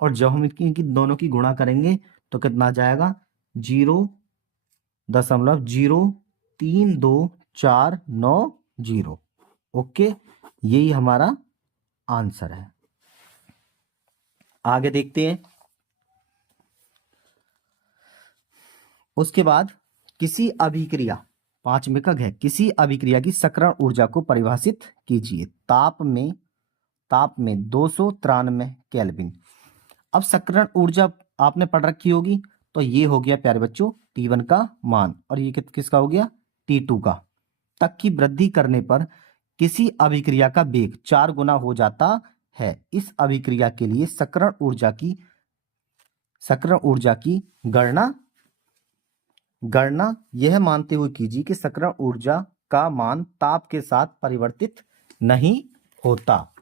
और जब हम इनकी दोनों की गुणा करेंगे तो कितना आ जाएगा 0.0324490। ओके, यही हमारा आंसर है। आगे देखते हैं। उसके बाद किसी अभिक्रिया, 5 में का है, किसी अभिक्रिया की सकरण ऊर्जा को परिभाषित कीजिए। ताप में 293 केल्विन। अब सकरण ऊर्जा आपने पढ़ रखी होगी, तो ये हो गया प्यारे बच्चों T1 का मान, और ये किसका हो गया T2 का, तक की वृद्धि करने पर किसी अभिक्रिया का वेग 4 गुना हो जाता है। इस अभिक्रिया के लिए सकरण ऊर्जा की गणना यह मानते हुए कीजिए कि सकरण ऊर्जा का मान ताप के साथ परिवर्तित नहीं होता।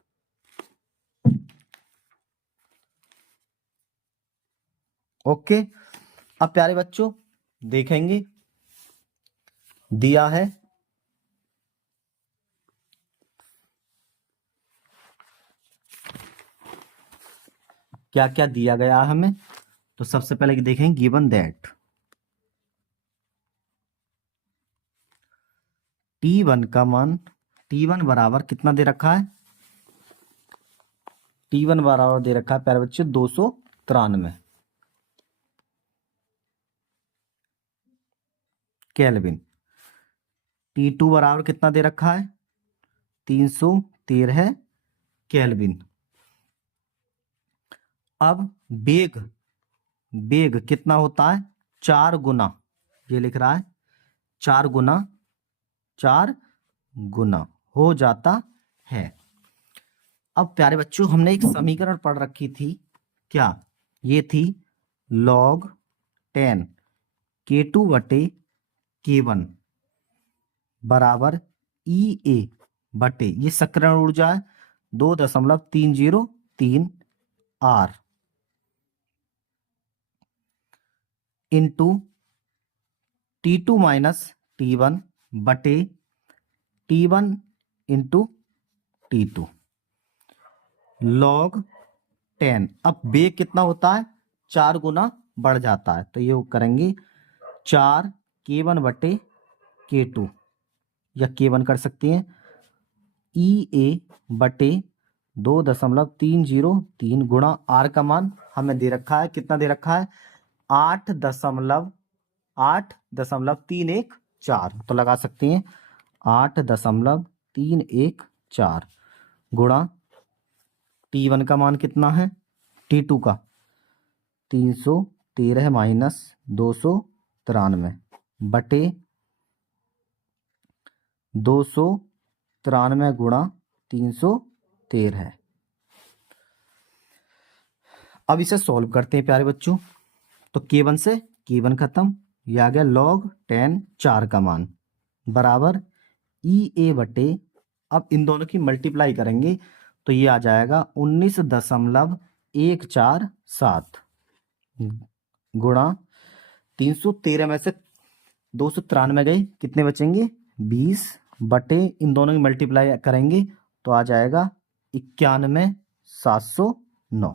ओके, अब प्यारे बच्चों देखेंगे, दिया है क्या क्या दिया गया हमें, तो सबसे पहले देखेंगे गिवन दैट T1 का मान, T1 बराबर कितना दे रखा है, T1 बराबर दे रखा है प्यारे बच्चों 293 केल्विन। T2 बराबर कितना दे रखा है 313 केल्विन। अब वेग कितना होता है 4 गुना, ये लिख रहा है 4 गुना हो जाता है। अब प्यारे बच्चों हमने एक समीकरण पढ़ रखी थी, क्या, ये थी log 10 K2 बटे K1 बराबर EA बटे, ये सकरण ऊर्जा है 2.303 R into T2 minus T1 बटे T1 इंटू T2 log 10। अब वेग कितना होता है 4 गुना बढ़ जाता है, तो ये करेंगे 4 K1 बटे K2, या K1 कर सकते हैं EA बटे 2.303 गुणा R का मान हमें दे रखा है, कितना दे रखा है 8.314, तो लगा सकते हैं 8.314 गुणा T1 का मान कितना है T2 का 313 माइनस 293 बटे 293 गुणा 313। अब इसे सॉल्व करते हैं प्यारे बच्चों, तो K1 से K1 खत्म, ये आ गया log 10 4 का मान बराबर EA बटे, अब इन दोनों की मल्टीप्लाई करेंगे तो ये आ जाएगा 19.147 गुणा 313 में से 293 गए, कितने बचेंगे 20 बटे, इन दोनों की मल्टीप्लाई करेंगे तो आ जाएगा 91,709।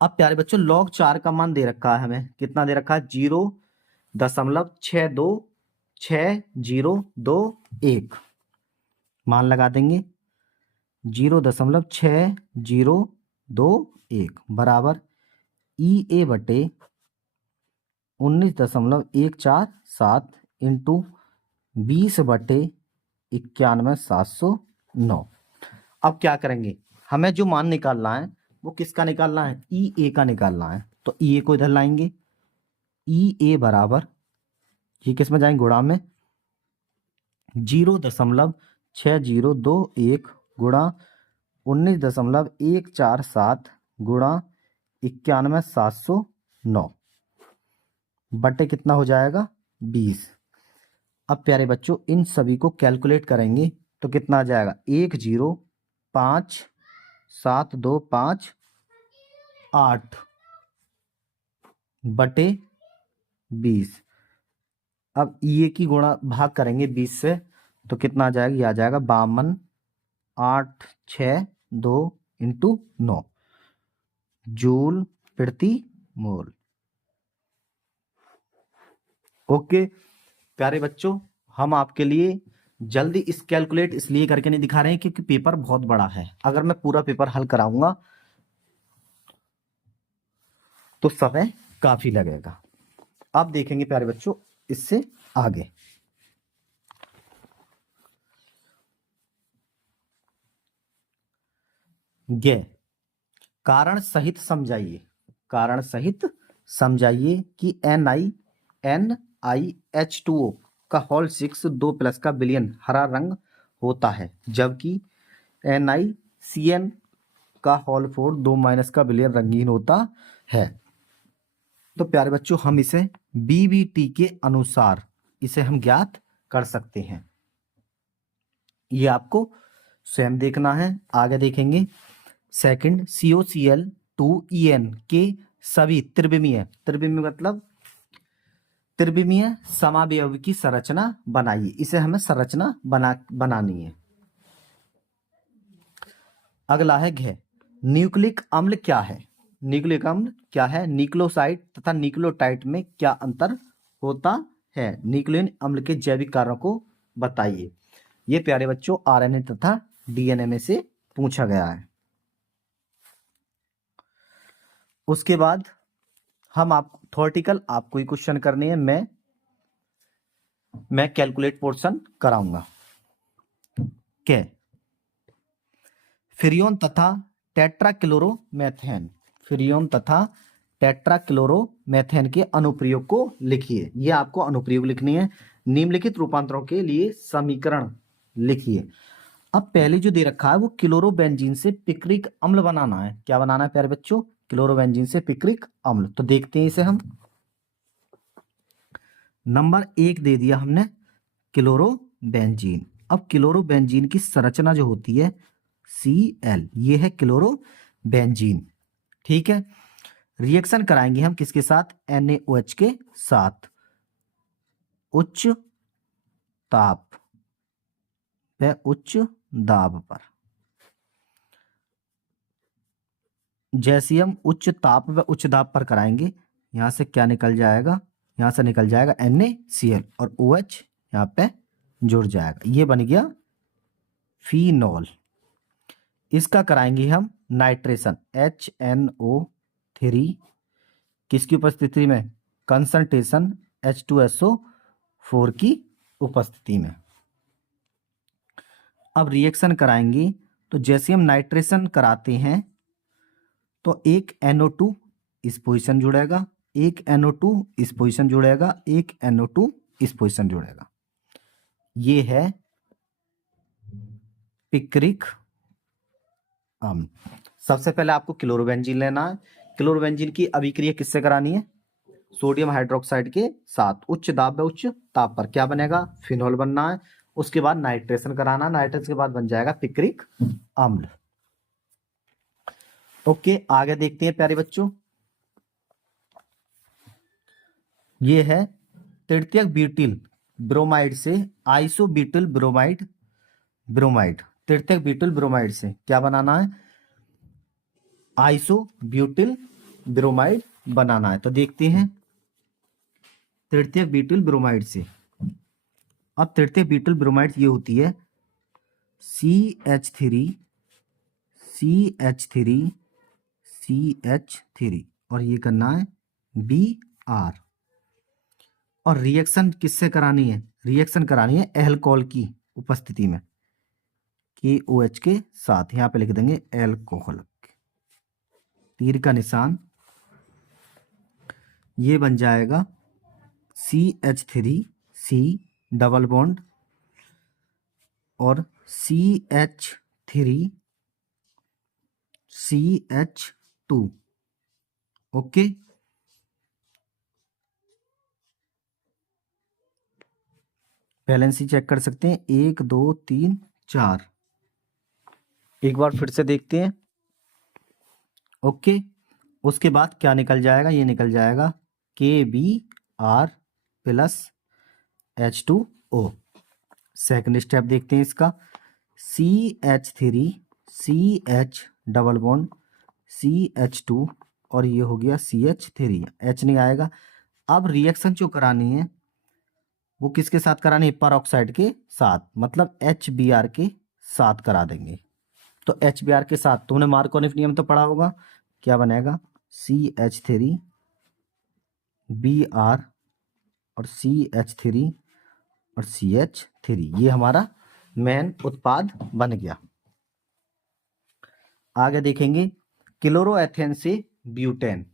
अब प्यारे बच्चों log 4 का मान दे रखा है हमें, कितना दे रखा है 0.626021 मान लगा देंगे 0.6021 बराबर EA बटे 19.147 इंटू 20 बटे 91,709। अब क्या करेंगे, हमें जो मान निकालना है वो किसका निकालना है, EA का निकालना है। तो EA को इधर लाएंगे, EA बराबर, ये किस में जाएंगे, गुणा में 0.6021 गुणा 19.147 गुणा 91,709 बटे कितना हो जाएगा 20। अब प्यारे बच्चों इन सभी को कैलकुलेट करेंगे तो कितना आ जाएगा, 1057258 बटे 20। अब ये की गुणा भाग करेंगे 20 से तो कितना आ जाएगा, ये आ जाएगा 52,862 इंटू 9 जूल प्रति मोल। ओके प्यारे बच्चों, हम आपके लिए जल्दी इस कैलकुलेट इसलिए करके नहीं दिखा रहे हैं क्योंकि पेपर बहुत बड़ा है। अगर मैं पूरा पेपर हल कराऊंगा तो समय काफी लगेगा। अब देखेंगे प्यारे बच्चों इससे आगे। गे कारण सहित समझाइए, कारण सहित समझाइए कि NiNiH2O का होल 6 2+ का विलयन हरा रंग होता है जबकि NiCN का होल 4 2- का विलयन रंगीन होता है। तो प्यारे बच्चों हम इसे BBT के अनुसार इसे हम ज्ञात कर सकते हैं। ये आपको स्वयं देखना है। आगे देखेंगे सेकंड, COCl2En के सभी त्रिविमीय, त्रिविमीय मतलब त्रिविमीय समावयव की संरचना बनाइए। इसे हमें संरचना बनानी है। अगला है घ, न्यूक्लिक अम्ल क्या है, न्यूक्लिक अम्ल क्या है, न्यूक्लियोसाइड तथा न्यूक्लियोटाइड में क्या अंतर होता है, न्यूक्लियन अम्ल के जैविक कार्यों को बताइए। ये प्यारे बच्चों RNA तथा DNA में से पूछा गया है। उसके बाद हम आप थ्योरेटिकल आपको ही क्वेश्चन करने हैं, मैं कैलकुलेट पोर्शन कराऊंगा। क्या फ्रियोन तथा टेट्राक्लोरोमेथेन, फ्रियोन तथा टेट्राक्लोरोमेथेन के अनुप्रयोग को लिखिए। ये आपको अनुप्रयोग लिखनी है। निम्नलिखित रूपांतरों के लिए समीकरण लिखिए। अब पहले जो दे रखा है वो क्लोरोबेंजीन से पिक्रिक अम्ल बनाना है। क्या बनाना है प्यारे बच्चों, क्लोरोबेंजीन से पिक्रिक अम्ल। तो देखते हैं इसे हम। नंबर 1 दे दिया हमने क्लोरोबेंजीन। अब क्लोरोबेंजीन की संरचना जो होती है Cl, ये है क्लोरोबेंजीन। ठीक है, रिएक्शन कराएंगे हम किसके साथ, NaOH के साथ उच्च ताप व उच्च दाब पर। जैसे हम उच्च ताप व उच्च दाब पर कराएंगे यहां से क्या निकल जाएगा, यहां से निकल जाएगा NaCl और OH यहां पे जुड़ जाएगा। ये बन गया फिनॉल। इसका कराएंगे हम नाइट्रेशन HNO3 किसकी उपस्थिति में, कंसंट्रेशन H2SO4 की उपस्थिति में। अब रिएक्शन कराएंगे तो जैसे हम नाइट्रेशन कराते हैं तो एक NO2 इस पोजीशन जुड़ेगा, एक NO2 इस पोजीशन जुड़ेगा, एक NO2 इस पोजीशन जुड़ेगा। ये है पिक्रिक अम्ल। सबसे पहले आपको क्लोरोबेंजीन लेना है। क्लोरोबेंजीन की अभिक्रिया किससे करानी है, सोडियम हाइड्रोक्साइड के साथ उच्च दाब व उच्च ताप पर। क्या बनेगा, फिनॉल बनना है। उसके बाद नाइट्रेशन कराना, नाइट्रेशन के बाद बन जाएगा पिक्रिक अम्ल। ओके आगे देखते हैं प्यारे बच्चों। ये है तृतीयक ब्यूटिल ब्रोमाइड से आइसोब्यूटिल ब्रोमाइड, ब्रोमाइड तृतीयक ब्यूटिल ब्रोमाइड से क्या बनाना है, आइसोब्यूटिल ब्रोमाइड बनाना है। तो देखते हैं तृतीयक ब्यूटिल ब्रोमाइड से। अब तृतीयक ब्यूटिल ब्रोमाइड ये होती है CH3 CH3 CH3 और ये करना है Br। और रिएक्शन किससे करानी है? रिएक्शन करानी है एल्कोहल की उपस्थिति में, KOH के साथ। यहां पे लिख देंगे एल्कोहल, तीर का निशान, ये बन जाएगा CH3C डबल बॉन्ड और CH3CH2। ओके, बैलेंस चेक कर सकते हैं, 1 2 3 4। एक बार फिर से देखते हैं। ओके, उसके बाद क्या निकल जाएगा? ये निकल जाएगा KBr plus H2O। Second step देखते हैं इसका, CH3CH डबल बॉन्ड CH2 और ये हो गया CH3, H नहीं आएगा। अब रिएक्शन जो करानी है वो किसके साथ करानी है? पर ऑक्साइड के साथ, मतलब HBr के साथ करा देंगे। तो HBr के साथ तुमने मार्कोनिफ नियम तो पढ़ा होगा, क्या बनेगा? CH3Br और CH3 और CH3, ये हमारा मेन उत्पाद बन गया। आगे देखेंगे क्लोरोएथेन से ब्यूटेन।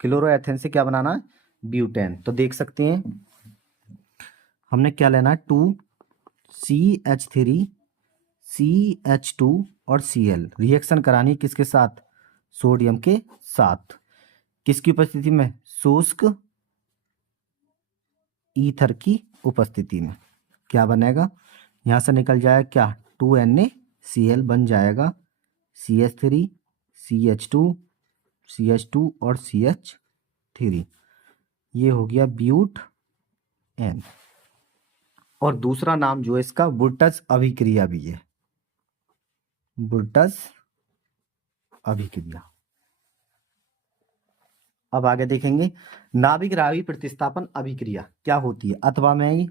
क्लोरोएथेन से क्या बनाना है? ब्यूटेन। तो देख सकते हैं हमने क्या लेना है, 2CH3CH2 और Cl। रिएक्शन करानी किसके साथ? सोडियम के साथ। किसकी उपस्थिति में? शुष्क ईथर की उपस्थिति में। क्या बनेगा? यहां से निकल जाएगा क्या? 2NaCl बन जाएगा CH3 CH2 और CH3, ये हो गया ब्यूट एन। और दूसरा नाम जो है इसका वुर्ट्ज अभिक्रिया भी है, वुर्ट्ज अभिक्रिया। अब आगे देखेंगे नाभिक रावी प्रतिस्थापन अभिक्रिया क्या होती है, अथवा में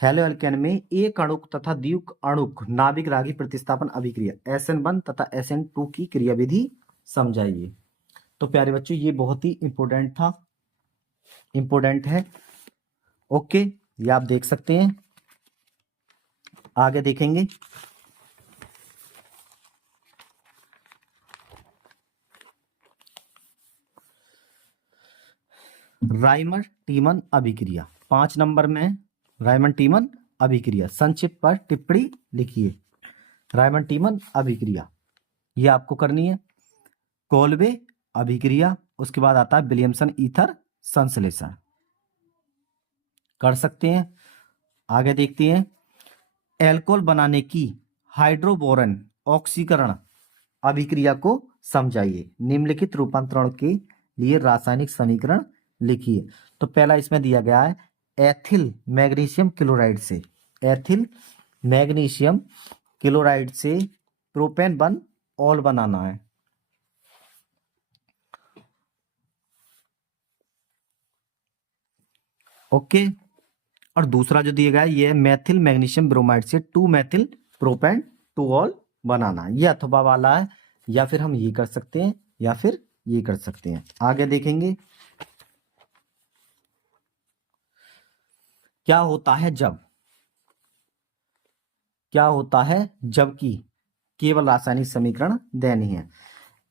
हेलो एल्केन में एक अणुक तथा द्विक अणुक नाभिक रागी प्रतिस्थापन अभिक्रिया SN1 तथा SN2 की क्रियाविधि समझाइए। तो प्यारे बच्चों ये बहुत ही इंपोर्टेंट है। ओके, ये आप देख सकते हैं। आगे देखेंगे राइमर टीमन अभिक्रिया, 5 नंबर में राइमन टीमन अभिक्रिया। संक्षिप्त पर टिप्पणी लिखिए। राइमन टीमन अभिक्रिया ये आपको करनी है। कोल्बे अभिक्रिया, उसके बाद आता है विलियमसन ईथर संश्लेषण, कर सकते हैं। आगे देखते हैं एल्कोहल बनाने की हाइड्रोबोरन ऑक्सीकरण अभिक्रिया को समझाइए। निम्नलिखित रूपांतरण के लिए रासायनिक समीकरण लिखिए। तो पहला इसमें दिया गया है एथिल मैग्नीशियम क्लोराइड से, एथिल मैग्नीशियम क्लोराइड से प्रोपेन वन ऑल बनाना है। ओके, और दूसरा जो दिया गया है ये मेथिल मैग्नीशियम ब्रोमाइड से 2 मेथिल प्रोपेन 2 ऑल बनाना। ये अथवा वाला है, या फिर हम ये कर सकते हैं या फिर ये कर सकते हैं। आगे देखेंगे क्या होता है जबकि केवल रासायनिक समीकरण देनी है।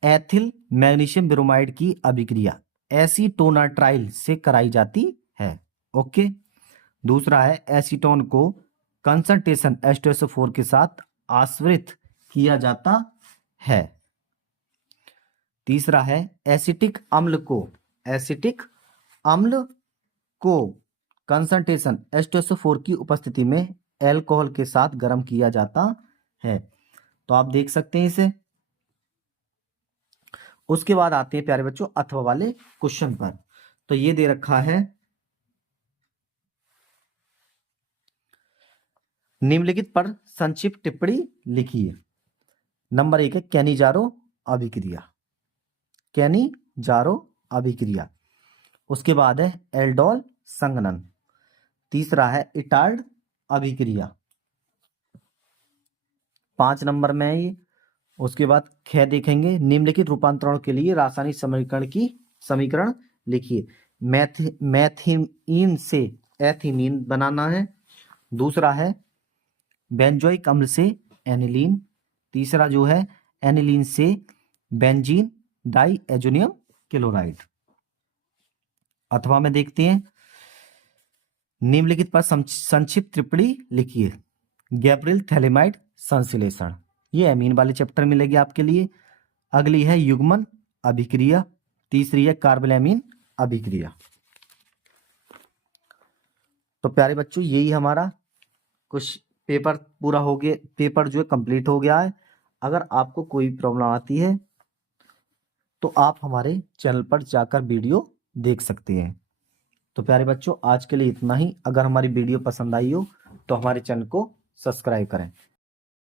एथिल मैग्नीशियम ब्रोमाइड की अभिक्रिया एसीटोनाट्राइल से कराई जाती है। ओके, दूसरा है एसीटोन को कंसंट्रेशन H2SO4 के साथ आश्रित किया जाता है। तीसरा है एसिटिक अम्ल को कंसंट्रेशन H2SO4 की उपस्थिति में अल्कोहल के साथ गर्म किया जाता है। तो आप देख सकते हैं इसे। उसके बाद आते हैं प्यारे बच्चों अथवा वाले क्वेश्चन पर। तो ये दे रखा है निम्नलिखित पर संक्षिप्त टिप्पणी लिखिए। नंबर 1 है कैनिजारो अभिक्रिया। उसके बाद है एल्डोल संघनन। तीसरा है इटार्ड अभिक्रिया, 5 नंबर में है ये। उसके बाद ख देखेंगे निम्नलिखित रूपांतरण के लिए रासायनिक समीकरण की समीकरण लिखिए। मैथिमीन से एथिलीन बनाना है। दूसरा है बेंजोइक अम्ल से एनिलीन। तीसरा जो है एनिलीन से बेंजीन डाइएजोनियम क्लोराइड। अथवा में देखते हैं, निम्नलिखित पर संक्षिप्त टिप्पणी लिखिए। गैब्रियल थैलेमाइड संश्लेषण, ये एमीन वाले चैप्टर में मिलेगी आपके लिए। अगली है युग्मन अभिक्रिया। तीसरी है कार्बोलैमीन अभिक्रिया। तो प्यारे बच्चों, यही हमारा कुछ पेपर पूरा हो गया, पेपर जो है कंप्लीट हो गया है। अगर आपको कोई प्रॉब्लम आती है तो आप हमारे चैनल पर जाकर वीडियो देख सकते हैं। तो प्यारे बच्चों, आज के लिए इतना ही। अगर हमारी वीडियो पसंद आई हो तो हमारे चैनल को सब्सक्राइब करें।